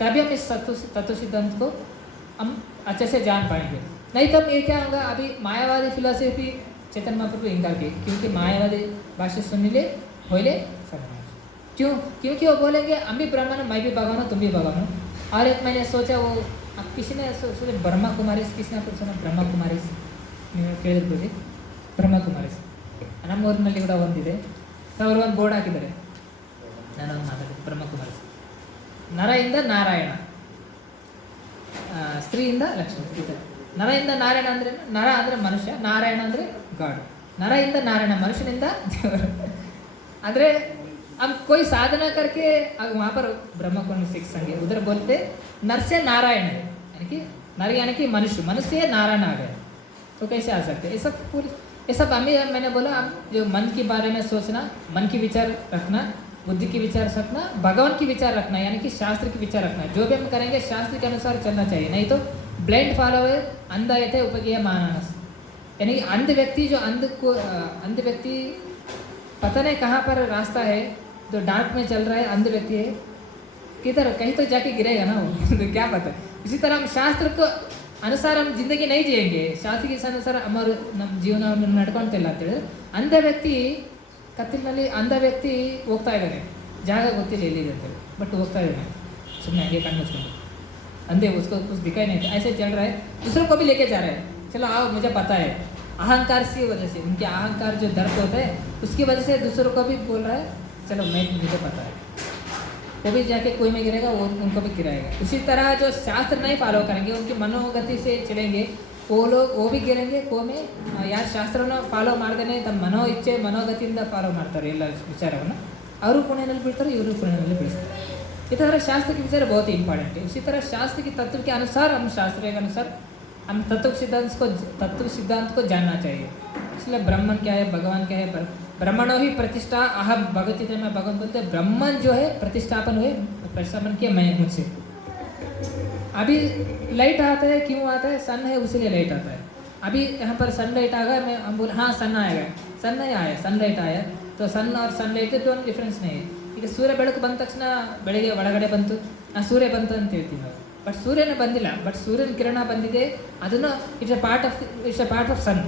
तभी हम इस तत्व सिद्धांत को हम अच्छे से जान पाएंगे। नहीं तो हम ये क्या होगा, अभी मायावादी फिलोसफी चैतन्य महाप्रभु इनकार किए, क्योंकि मायावादी भाष्य सुन ले होले समझ, क्योंकि वो बोलेंगे हम भी ब्राह्मण, मैं भी भगवान हूँ, तुम भी भगवान हो। और एक मैंने सोचा, वो अब किसी ने सोचा ब्रह्मा कुमारी, किसने आपको सुना ब्रह्मा कुमारी ಕೇಳಿರ್ಬೋದು, ಬ್ರಹ್ಮ ಕುಮಾರೀಸ್ ನಮ್ಮ ಊರಿನಲ್ಲಿ ಕೂಡ ಒಂದಿದೆ, ಅವರು ಒಂದು ಬೋರ್ಡ್ ಹಾಕಿದ್ದಾರೆ, ನಾನು ಮಾತಾಡಿದೆ ಬ್ರಹ್ಮ ಕುಮಾರೀಸ್. ನರಯಿಂದ ನಾರಾಯಣ, ಸ್ತ್ರೀಯಿಂದ ಲಕ್ಷ್ಮಿ, ಈ ಥರ ನರಯಿಂದ ನಾರಾಯಣ ಅಂದರೆ, ನರ ಅಂದರೆ ಮನುಷ್ಯ, ನಾರಾಯಣ ಅಂದರೆ ಗಾಡ್. ನರಯಿಂದ ನಾರಾಯಣ, ಮನುಷ್ಯನಿಂದ ದೇವರು. ಅಂದರೆ हम कोई साधना करके अब वहाँ पर ब्रह्म को सीख सकेंगे, उधर बोलते नर से नारायण है, यानी कि नर यानी कि मनुष्य, मनुष्य से नारायण आ गए, तो कैसे आ सकते? ये सब पूरी, ये सब हमें, मैंने बोला हम जो मन के बारे में सोचना, मन की विचार रखना, बुद्धि की विचार रखना, भगवान की विचार रखना, यानी कि शास्त्र की विचार रखना। जो भी हम करेंगे शास्त्र के अनुसार चलना चाहिए, नहीं तो ब्लाइंड फॉलोअर, अंधा थे उपकीय मानस, यानी अंध व्यक्ति, जो अंध व्यक्ति पता नहीं कहाँ पर रास्ता है, जो डार्क में चल रहा है, अंध व्यक्ति है, किधर कहीं तो जाके गिरेगा ना वो तो क्या पता। इसी तरह हम शास्त्र को अनुसार हम जिंदगी नहीं जिएंगे, शास्त्र के अनुसार हमारे ನಮ್ಮ ಜೀವನವನ್ನು ನಡ್ಕೊಳ್ತಿಲ್ಲ ಅಂತೇಳಿದ್ರೆ, ಅಂಧ ವ್ಯಕ್ತಿ ಕತ್ತಲಿನಲ್ಲಿ ಅಂಧ ವ್ಯಕ್ತಿ ಹೋಗ್ತಾ ಇದ್ದಾನೆ, ಜಾಗ ಗೊತ್ತಿಲ್ಲ ಎಲ್ಲಿದೆ ಅಂತೇಳಿ, ಬಟ್ ಹೋಗ್ತಾ ಇದ್ದಾನೆ ಸುಮ್ಮನೆ ಹಾಗೆ ಕಣ್ಣು ಮುಚ್ಕೊಂಡು. अंधे, उसको कुछ दिखाई नहीं देता, ऐसे चल रहा है, दूसरों को भी लेके जा रहा है, चलो आओ मुझे पता है। अहंकार की वजह से, उनके अहंकार जो दर्द होता है उसकी वजह से दूसरों को भी बोल रहा है चलो मुझे पता है, वो भी जाके कोई में गिरेगा, वो उनको भी गिराएगा। इसी तरह जो शास्त्र नहीं फॉलो करेंगे, उनकी मनोगति से चलेंगे, वो लोग वो भी गिरेंगे को में। ಯಾರು ಶಾಸ್ತ್ರನ ಫಾಲೋ ಮಾಡ್ದೇನೆ ತಮ್ಮ ಮನೋ ಇಚ್ಛೆ ಮನೋಗತಿಯಿಂದ ಫಾಲೋ ಮಾಡ್ತಾರೆ ಎಲ್ಲ ವಿಚಾರವನ್ನು, ಅವರು ಪುಣ್ಯನಲ್ಲಿ ಬೀಳ್ತಾರೆ, ಇವರು ಪುಣ್ಯನಲ್ಲಿ ಬೀಳ್ತಾರೆ। इस तरह शास्त्र के विचार बहुत ही इंपॉर्टेंट है। इसी तरह शास्त्र के तत्व के अनुसार, हम शास्त्र के अनुसार हम तत्व सिद्धांत को जानना चाहिए। इसलिए ब्राह्मण क्या है, भगवान क्या है, ब्राह्मणों ही प्रतिष्ठा अहम भगवती में भगवान बोलते हैं, ब्राह्मण जो है प्रतिष्ठापन हुए, प्रतिष्ठापन किया मैं मुझसे। अभी लाइट आता है, क्यों आता है, सन है उसीलिए लाइट आता है। अभी यहाँ पर सनलाइट आ गया, मैं हम बोले हाँ सन आएगा, सन नहीं आया, सनलाइट आया, तो सन और सनलाइट दोनों डिफरेंस नहीं है। ಈಗ ಸೂರ್ಯ ಬೆಳಕು ಬಂದ ತಕ್ಷಣ ಬೆಳಗ್ಗೆ ಒಳಗಡೆ ಬಂತು, ಸೂರ್ಯ ಬಂತು ಅಂತ ಹೇಳ್ತೀವಿ ನಾವು, ಬಟ್ ಸೂರ್ಯನ ಬಂದಿಲ್ಲ, ಬಟ್ ಸೂರ್ಯನ ಕಿರಣ ಬಂದಿದೆ, ಅದನ್ನು it's a part of sun.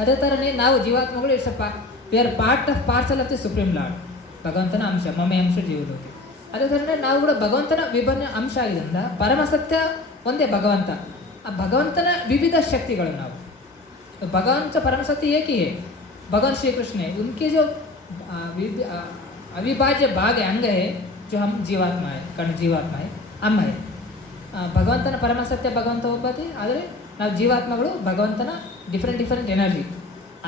ಅದೇ ಥರನೇ ನಾವು ಜೀವಾತ್ಮಗಳು we are parcel of the supreme lord, ಭಗವಂತನ ಅಂಶ, ಮಮೆ ಅಂಶ ಜೀವಲೋಕಿ। ಅದೇ ಥರನೇ ನಾವು ಕೂಡ ಭಗವಂತನ ವಿಭಿನ್ನ ಅಂಶ ಆಗಿದ್ದರಿಂದ ಪರಮಸತ್ಯ ಒಂದೇ ಭಗವಂತ, ಆ ಭಗವಂತನ ವಿವಿಧ ಶಕ್ತಿಗಳು ನಾವು, ಭಗವಂತ ಪರಮಸತ್ಯ ಏಕಿ है, भगवान श्री कृष्ण है, उनके जो अविभाज्य भाग है, अंग है, जो हम जीवात्मा है, कर्ण जीवात्मा है, ಅಮ್ಮ है। ಭಗವಂತನ ಪರಮಸತ್ಯ ಭಗವಂತ ಒಬ್ಬತಿ, ಆದರೆ ನಾವು ಜೀವಾತ್ಮಗಳು ಭಗವಂತನ ಡಿಫ್ರೆಂಟ್ ಎನರ್ಜಿ,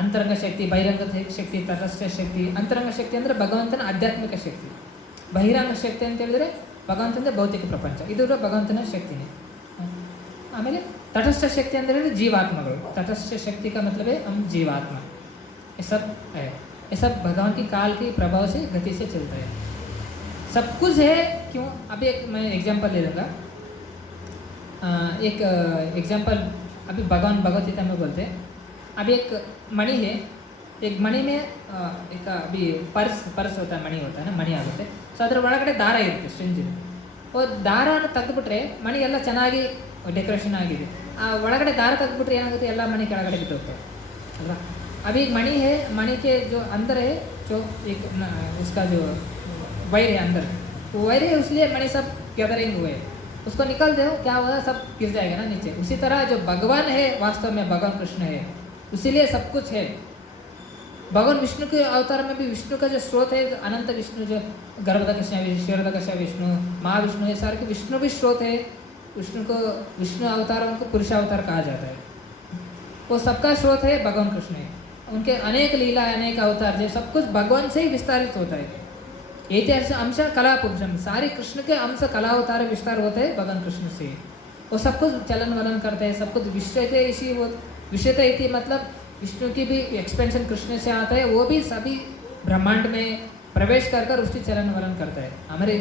ಅಂತರಂಗ ಶಕ್ತಿ, ಬಹಿರಂಗ ಶಕ್ತಿ, ತಟಸ್ಥ ಶಕ್ತಿ। ಅಂತರಂಗ ಶಕ್ತಿ ಅಂದರೆ ಭಗವಂತನ ಆಧ್ಯಾತ್ಮಿಕ ಶಕ್ತಿ, ಬಹಿರಂಗ ಶಕ್ತಿ ಅಂತ ಹೇಳಿದರೆ ಭಗವಂತನ ಭೌತಿಕ ಪ್ರಪಂಚ, ಇದು ಭಗವಂತನ ಶಕ್ತಿನೇ। ಆಮೇಲೆ ತಟಸ್ಥ ಶಕ್ತಿ ಅಂದರೆ ಜೀವಾತ್ಮಗಳು, ತಟಸ್ಥ ಶಕ್ತಿ का मतलब है हम जीवात्मा, ये सब है, ये सब भगवान की काल के प्रभाव से गति से चलता है, सब कुछ है। क्यों, अभी एक मैं एग्जांपल ले लूँगा, एक एग्जांपल अभी भगवान भगवत गीता में बोलते हैं, अभी एक मणि है, एक मणि में एक अभी पर्स होता है, मणि होता है ना, मणि आಗುತ್ತೆ, ಸೊ ಅದರ ಒಳಗಡೆ ದಾರ ಇರುತ್ತೆ ಸ್ಟ್ರಿಂಗ್, ದಾರನ ತೆಗೆದುಬಿಟ್ರೆ ಮಣಿ ಎಲ್ಲ ಚೆನ್ನಾಗಿ ಡೆಕೋರೇಷನ್ ಆಗಿದೆ, ಆ ಒಳಗಡೆ ದಾರ ತೆಗೆದುಬಿಟ್ರೆ ಏನಾಗುತ್ತೆ, ಎಲ್ಲ ಮಣಿ ಕೆಳಗಡೆ ಬಿದ್ದೋಗ್ತವೆ ಅಲ್ವಾ। अभी एक मणि है, मणि के जो अंदर है, जो एक उसका जो वायर है अंदर, वो वायर है, इसलिए मणि सब गैदरिंग हुए, उसको निकल दो क्या होगा, सब गिर जाएगा ना नीचे। उसी तरह जो भगवान है वास्तव में भगवान कृष्ण है, इसीलिए सब कुछ है। भगवान विष्णु के अवतार में भी विष्णु का जो स्रोत है, अनंत विष्णु, जो गर्भदकश क्षीरदकश विष्णु, महाविष्णु है, सारे के विष्णु भी स्रोत है। विष्णु को, विष्णु अवतारों को पुरुष अवतार कहा जाता है, वो सबका स्रोत है भगवान कृष्ण है। उनके अनेक लीला, अनेक अवतार, जो सब कुछ भगवान से ही विस्तारित होता है। ऐतिहासिक अंश कला पुरुषम, सारे कृष्ण के अंश कला अवतार विस्तार होते हैं भगवान कृष्ण से, वो सब कुछ चलन वलन करते हैं, सब कुछ विश्व के इसी वो विषयता इति मतलब विष्णु की भी एक्सपेंशन कृष्ण से आता है, वो भी सभी ब्रह्मांड में प्रवेश कर कर उसकी चलन वलन करता है। हमारे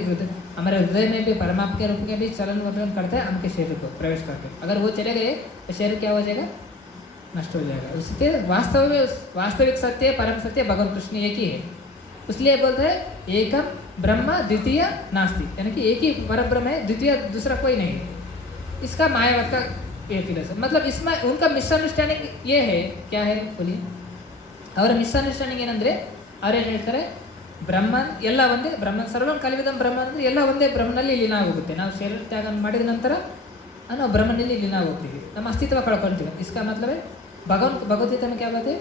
हृदय में भी परमात्मा के रूप में भी चलन वलन करता है, हमके शरीर को प्रवेश करके, अगर वो चले गए तो शरीर क्या हो जाएगा, नष्ट हो जाएगा। उसके वास्तव में वास्तविक सत्य, परम सत्य भगवान कृष्ण एक ही है, इसलिए बोलते हैं एकम ब्रह्म द्वितीय नास्ति, यानी कि एक ही परब्रह्म है, द्वितीय दूसरा कोई नहीं है। इसका मायावत का ये फिलोसफी, मतलब इसमें उनका मिसअंडरस्टैंडिंग ये है, क्या है बोलिए, ಅವರ ಮಿಸ್ಅಂಡರ್ಸ್ಟ್ಯಾಂಡಿಂಗ್ ಏನಂದರೆ ಅವ್ರು ಏನು ಹೇಳ್ತಾರೆ, ಬ್ರಹ್ಮನ್ ಎಲ್ಲ ಒಂದೇ, ಬ್ರಹ್ಮನ್ ಸರ್ವಂ ಕಲಿವಿದಂ ಬ್ರಹ್ಮ ಅಂದರೆ ಎಲ್ಲ ಒಂದೇ ಬ್ರಹ್ಮನಲ್ಲಿ ಲೀನ ಆಗೋಗುತ್ತೆ, ನಾವು ಶರೀರ ತ್ಯಾಗ ಮಾಡಿದ ನಂತರ ನಾವು ಬ್ರಹ್ಮನಲ್ಲಿ ಲೀನ ಹೋಗ್ತೀವಿ, ನಮ್ಮ ಅಸ್ತಿತ್ವ ಕಳ್ಕೊಳ್ತೀವಿ। इसका मतलब है भगवान भगवद्गीता में क्या बात है,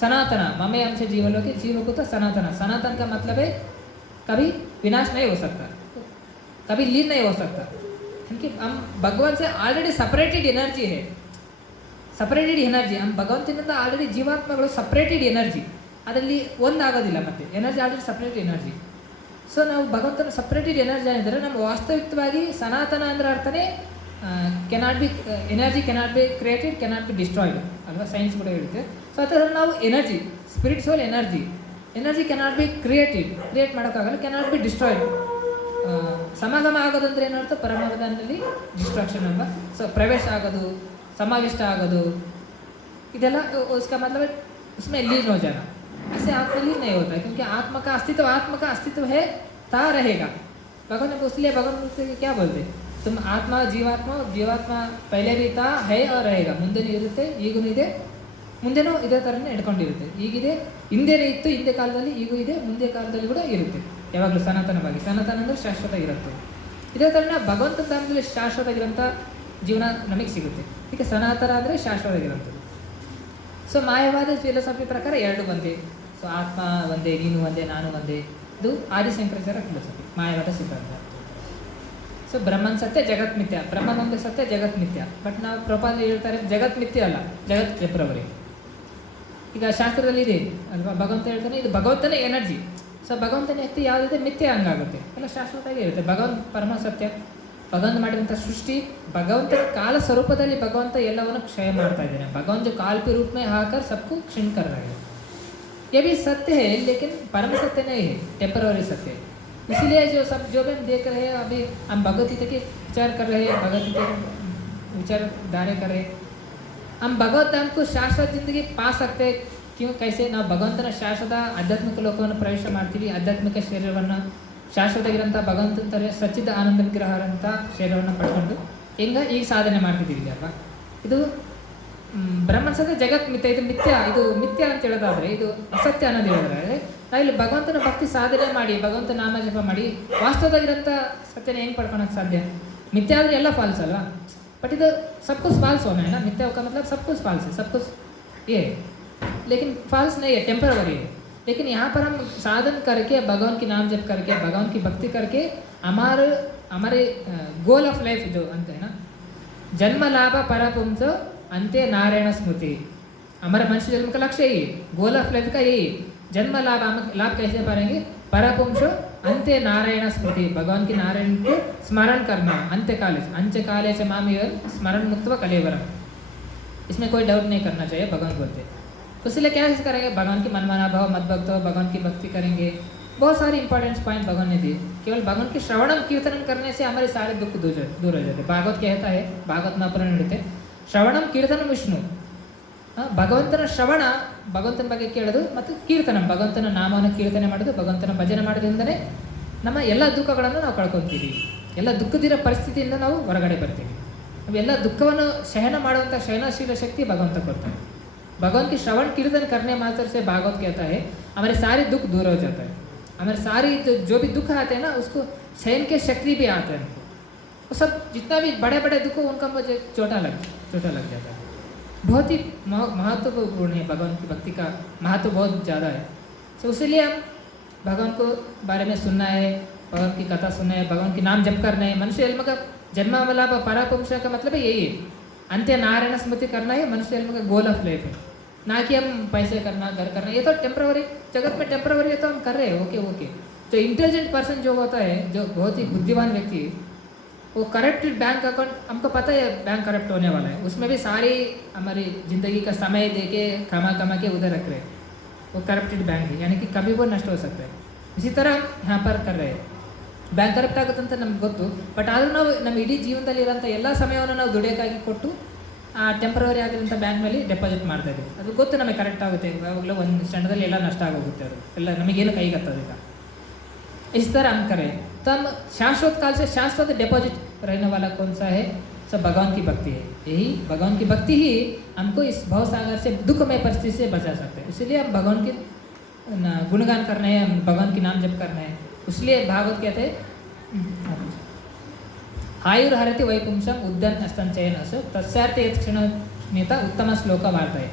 सनातन ममे अंश जीवलोके जीवभूत सनातन। सनातन का मतलब है कभी विनाश नहीं हो सकता, कभी लीन नहीं हो सकता, क्योंकि हम भगवान से ऑलरेडी सेपरेटेड एनर्जी है, सेपरेटेड एनर्जी, हम भगವಂತನಿಂದ ಆಲ್ರೆಡಿ ಜೀವಾತ್ಮಗಳು ಸಪ್ರೇಟೆಡ್ ಎನರ್ಜಿ, ಅದರಲ್ಲಿ ಒಂದಾಗೋದಿಲ್ಲ, ಮತ್ತೆ energy already separated energy. So ನಾವು ಭಗವಂತನ ಸಪ್ರೇಟೆಡ್ ಎನರ್ಜಿ ಅಂದರೆ ನಮ್ಮ ವಾಸ್ತವಿಕವಾಗಿ ಸನಾತನ ಅಂದರೆ ಅರ್ಥನೇ cannot be energy, cannot be created, cannot be destroyed ಅಲ್ವಾ, ಸೈನ್ಸ್ ಕೂಡ ಹೇಳುತ್ತೆ। ಸೊ ಆ ಥರ ನಾವು energy, spiritual energy cannot be create ಮಾಡೋಕ್ಕಾಗಲ್ಲ, ಕೆನಾಟ್ ಬಿ ಡಿಸ್ಟ್ರಾಯ್ಡ್। ಸಮಾಗಮ ಆಗೋದಂದ್ರೆ ಏನರ್ಥ, ಪರಮಾವಧಾನದಲ್ಲಿ ಡಿಸ್ಟ್ರಾಕ್ಷನ್ ಅಲ್ವಾ, ಸೊ ಪ್ರವೇಶ ಆಗೋದು, समाविष्ट आगोದು, ಇದೆಲ್ಲ उसका मतलब उसमें लीन हो जाना, ऐसे आत्मा लीन नहीं होता है, क्योंकि आत्मा का अस्तित्व है, ता रहेगा। भगवान ने इसलिए भगवान से क्या बोलते, तुम आत्मा जीवात्मा पहले भी था, है और रहेगा, ಮುಂದೆನೂ ಇರುತ್ತೆ, ಈಗಲೂ ಇದೆ, ಮುಂದೆನೂ ಇದೇ ಥರನೇ ನಡ್ಕೊಂಡಿರುತ್ತೆ, ಈಗಿದೆ, ಹಿಂದೆನೇ ಇತ್ತು, ಹಿಂದೆ ಕಾಲದಲ್ಲಿ ಈಗೂ ಇದೆ, ಮುಂದೆ ಕಾಲದಲ್ಲಿ ಕೂಡ ಇರುತ್ತೆ, ಯಾವಾಗಲೂ ಸನಾತನವಾಗಿ। ಸನಾತನ ಅಂದರೆ ಶಾಶ್ವತ ಇರುತ್ತೆ, ಇದೇ ಥರನೇ ಭಗವಂತನ ಧಾಮದಲ್ಲಿ ಶಾಶ್ವತವಾಗಿರೋಂಥ ಜೀವನ ನಮಗೆ ಸಿಗುತ್ತೆ. ಈಗ ಸನಾತನ ಅಂದರೆ ಶಾಶ್ವತವಾಗಿರೋಂಥದ್ದು. ಸೊ ಮಾಯವಾದ ಫಿಲಸಾಫಿ ಪ್ರಕಾರ ಎರಡು ಒಂದೇ. ಸೊ ಆತ್ಮ ಒಂದೇ, ನೀನು ಒಂದೇ, ನಾನು ಒಂದೇ. ಇದು ಆದಿಶಂಕರಾಚಾರ್ಯ ಫಿಲಸಾಫಿ, ಮಾಯವಾದ ಸಿದ್ಧಾಂತ. ಸೊ ಬ್ರಹ್ಮನ್ ಸತ್ಯ, ಜಗತ್ ಮಿಥ್ಯ. ಬ್ರಹ್ಮನ್ ಒಂದೇ ಸತ್ಯ, ಜಗತ್ ಮಿಥ್ಯ. ಬಟ್ ನಾವು ಪ್ರಪಾದ ಹೇಳ್ತಾರೆ ಜಗತ್ ಮಿಥ್ಯ ಅಲ್ಲ, ಜಗತ್ ಟೆಂಪರರಿ. ಈಗ ಶಾಸ್ತ್ರದಲ್ಲಿ ಇದೆ ಅಲ್ವಾ, ಭಗವಂತ ಹೇಳ್ತಾನೆ ಇದು ಭಗವಂತನೇ ಎನರ್ಜಿ. ಸೊ ಭಗವಂತನ ಶಕ್ತಿ ಯಾವುದಿದೆ ಮಿಥ್ಯೆ ಹಂಗಾಗುತ್ತೆ, ಎಲ್ಲ ಶಾಶ್ವತವಾಗಿ ಇರುತ್ತೆ. ಭಗವಂತ ಪರಮ ಸತ್ಯ. ಭಗವಂತ ಮಾಡಿದಂಥ ಸೃಷ್ಟಿ, ಭಗವಂತನ ಕಾಲ ಸ್ವರೂಪದಲ್ಲಿ ಭಗವಂತ ಎಲ್ಲವನ್ನು ಕ್ಷಯ ಮಾಡ್ತಾ ಇದ್ದಾನೆ. भगवान जो काल के रूप में आकर सबको क्षीण कर रहे हैं, ये भी सत्य है, लेकिन परम सत्य नहीं है, टेम्पररी सत्य है. इसलिए जो भी हम देख रहे हैं, अभी हम भगवत गीता के विचार कर रहे हैं, भगवत गीता विचारधारे कर रहे हैं. हम भगवत धाम को शाश्वत जिंदगी पा सकते हैं. क्यों, कैसे ನಾವು ಭಗವಂತನ ಶಾಶ್ವತ ಆಧ್ಯಾತ್ಮಿಕ ಲೋಕವನ್ನು ಪ್ರವೇಶ ಮಾಡ್ತೀವಿ. ಆಧ್ಯಾತ್ಮಿಕ ಶರೀರವನ್ನು ಶಾಶ್ವತವಾಗಿರೋಂಥ ಭಗವಂತನ ಸಚ್ಚಿದ ಆನಂದ ವಿಗ್ರಹರಂಥ ಶರೀರವನ್ನು ಪಡ್ಕೊಂಡು ಈಗ ಸಾಧನೆ ಮಾಡ್ತಿದ್ದೀವಿ ಅಲ್ವಾ. ಇದು ಬ್ರಹ್ಮನ್ ಸತ್ಯ, ಜಗತ್ ಮಿಥ್ಯ. ಇದು ಮಿಥ್ಯ, ಇದು ಮಿಥ್ಯ ಅಂತ ಹೇಳೋದಾದರೆ, ಇದು ಅಸತ್ಯ ಅನ್ನೋದು ಹೇಳಿದ್ರೆ, ನಾವಿಲ್ಲಿ ಭಗವಂತನ ಭಕ್ತಿ ಸಾಧನೆ ಮಾಡಿ, ಭಗವಂತ ನಾಮ ಜಪ ಮಾಡಿ ವಾಸ್ತವವಾಗಿರೋಂಥ ಸತ್ಯನ ಹೆಂಗೆ ಪಡ್ಕೊಳಕ್ಕೆ ಸಾಧ್ಯ? ಮಿಥ್ಯ ಆದರೆ ಎಲ್ಲ ಫಾಲ್ಸ್ ಅಲ್ವಾ. बट इधर सब कुछ फॉल्स होना है ना. मिथ्या का मतलब सब कुछ फॉल्स है, सब कुछ ये है, लेकिन फॉल्स नहीं है, टेम्पररी है. लेकिन यहाँ पर हम साधन करके, भगवान की नाम जप करके, भगवान की भक्ति करके हमारे गोल ऑफ लाइफ जो अंत है ना, जन्म लाभ परापुंस अंत्य नारायण स्मृति. हमारा मनुष्य जन्म का लक्ष्य यही है, गोल ऑफ लाइफ का यही. जन्म लाभ, हम लाभ कैसे पाएंगे? परापुंस अंत्य नारायण स्मृति, भगवान की नारायण को स्मरण करना. अंत्य काले से मामेव स्मरण मुक्त्वा कलेवरम. इसमें कोई डाउट नहीं करना चाहिए, भगवान बोलते. तो इसलिए क्या करेंगे? भगवान की मनमाना भाव, मत भक्त हो, भगवान की भक्ति करेंगे. बहुत सारे इंपॉर्टेंट पॉइंट भगवान ने दिए. केवल भगवान के श्रवणम कीर्तन करने से हमारे सारे दुख दूर हो जाते. भागवत कहता है, भागवत महापुराण ಹೇಳುತ್ತೆ, ಶ್ರವಣಂ ಕೀರ್ತನಂ ವಿಷ್ಣು. ಭಗವಂತನ ಶ್ರವಣ, ಭಗವಂತನ ಬಗ್ಗೆ ಕೇಳೋದು, ಮತ್ತು ಕೀರ್ತನ, ಭಗವಂತನ ನಾಮವನ್ನು ಕೀರ್ತನೆ ಮಾಡೋದು, ಭಗವಂತನ ಭಜನೆ ಮಾಡೋದ್ರಿಂದಲೇ ನಮ್ಮ ಎಲ್ಲ ದುಃಖಗಳನ್ನು ನಾವು ಕಳ್ಕೊತೀವಿ. ಎಲ್ಲ ದುಃಖದಿರೋ ಪರಿಸ್ಥಿತಿಯಿಂದ ನಾವು ಹೊರಗಡೆ ಬರ್ತೀವಿ. ನಾವೆಲ್ಲ ದುಃಖವನ್ನು ಸಹನ ಮಾಡುವಂಥ ಶಯನಶೀಲ ಶಕ್ತಿ ಭಗವಂತ ಕೊಡ್ತಾನೆ. भगवान की श्रवण कीर्तन करने मात्र से भागवत कहता है हमारे सारे दुख दूर हो जाता है. हमारे सारी जो भी दुख आते हैं ना, उसको सहन के शक्ति भी आते हैं. वो सब जितना भी बड़े बड़े दुख हो, उनका मुझे छोटा लग जाता है. बहुत ही महत्वपूर्ण है. भगवान की भक्ति का महत्व बहुत ज़्यादा है. तो इसलिए हम भगवान को बारे में सुनना है, भगवान की कथा सुनना है, भगवान की नाम जप करना है. मनुष्य जन्म का जन्मावलाभ परापुंस का मतलब है यही है, अंत्य नारायण स्मृति करना है. मनुष्य जन्म का गोल ऑफ लाइफ है, ना कि हम पैसे करना, घर करना. ये तो टेम्पररी, जगत में टेम्पररी है तो हम कर रहे हैं. ओके. तो इंटेलिजेंट पर्सन जो होता है, जो बहुत ही बुद्धिमान व्यक्ति, वो करप्टेड बैंक अकाउंट, हमको पता है बैंक करप्ट होने वाला है, उसमें भी सारी हमारी ज़िंदगी का समय दे के कमा के उधर रख रहे हैं. वो करप्टेड बैंक है, यानी कि कभी वो नष्ट हो सकता है. इसी तरह यहाँ पर कर रहे हैं. ಬ್ಯಾಂಕ್ ಕರಪ್ಟ್ ಆಗುತ್ತೆ ಅಂತ ನಮ್ಗೆ ಗೊತ್ತು. ಬಟ್ ಆದರೂ ನಾವು ನಮ್ಮ ಇಡೀ ಜೀವನದಲ್ಲಿರೋಂಥ ಎಲ್ಲ ಸಮಯವನ್ನು ನಾವು ದುಡಿಯೋಕ್ಕಾಗಿ ಕೊಟ್ಟು ಆ ಟೆಂಪರರಿ ಆಗಿರೋಂಥ ಬ್ಯಾಂಕ್ ಮೇಲೆ ಡೆಪಾಸಿಟ್ ಮಾಡ್ತಾಯಿದ್ದೀವಿ. ಅದು ಗೊತ್ತು ನಮಗೆ ಕರೆಕ್ಟ್ ಆಗುತ್ತೆ, ಯಾವಾಗಲೂ ಒಂದು ಕ್ಷಣದಲ್ಲಿ ಎಲ್ಲ ನಷ್ಟ ಆಗೋಗುತ್ತೆ, ಅದು ಎಲ್ಲ ನಮಗೇನು ಕೈಗೆ ಹತ್ತೋದಿಲ್ಲ. इस तरह हम करें तो हम शाश्वत काल से शाश्वत डिपॉजिट रहने वाला कौन सा है? सब भगवान की भक्ति है. यही भगवान की भक्ति ही हमको इस भवसागर से दुखमय परिस्थिति से बचा सकते हैं. इसलिए हम भगवान के गुणगान करना है, भगवान की नाम जप करना है. इसलिए भागवत कहते हैं आयुर्हरति वैपुंसम उद्यन अस्तंचयन असो तस्यार्थ क्षण नेता उत्तम श्लोक वार्ता है.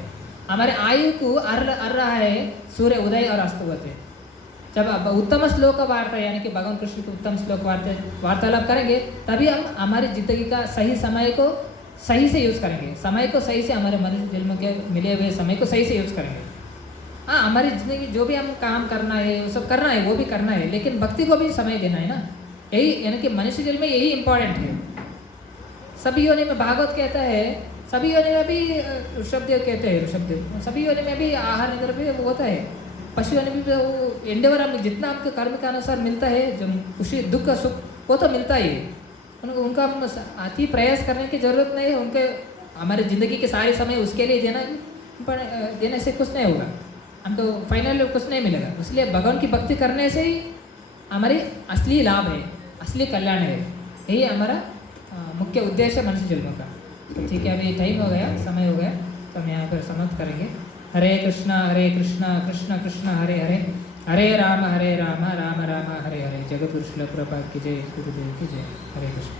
हमारे आयु को अर रहा है सूर्य उदय और अस्त होते. जब उत्तम श्लोक वार्ता यानी कि भगवान कृष्ण के उत्तम श्लोक वार्तालाप करेंगे, तभी हम हमारी ज़िंदगी का सही समय को सही से यूज़ करेंगे. समय को सही से, हमारे मनुष्य जन्म के मिले हुए समय को सही से यूज़ करेंगे. हाँ, हमारी ज़िंदगी जो भी हम काम करना है वो सब करना है, वो भी करना है, लेकिन भक्ति को भी समय देना है ना. यही यानी कि मनुष्य जन्म में यही इम्पॉर्टेंट है. सभी योनि में भागवत कहता है, सभी योनि में भी ऋषभदेव कहते हैं, ऋषभदेव सभी योनि में भी आहार निद्रा भी वो होता है. पशु योनि में भी वो एंडेवर हम जितना आपके कर्म के अनुसार मिलता है, जो खुशी दुख सुख वो तो मिलता ही है. उनका हम अति प्रयास करने की ज़रूरत नहीं है. उनके हमारे ज़िंदगी के सारे समय उसके लिए देने से कुछ नहीं होगा, हमको फाइनल कुछ नहीं मिलेगा. इसलिए भगवान की भक्ति करने से ही हमारी असली लाभ है, असली कल्याण है. यही हमारा मुख्य उद्देश्य मनुष्य जन्म का. तो ठीक है, अभी टाइम हो गया, समय हो गया, तो हम यहाँ पर समाप्त करेंगे. हरे कृष्णा कृष्ण कृष्ण हरे हरे, हरे राम राम राम हरे हरे। जगतगुरु श्रील प्रभुपाद की जय, गुरुदेव की जय। हरे कृष्ण।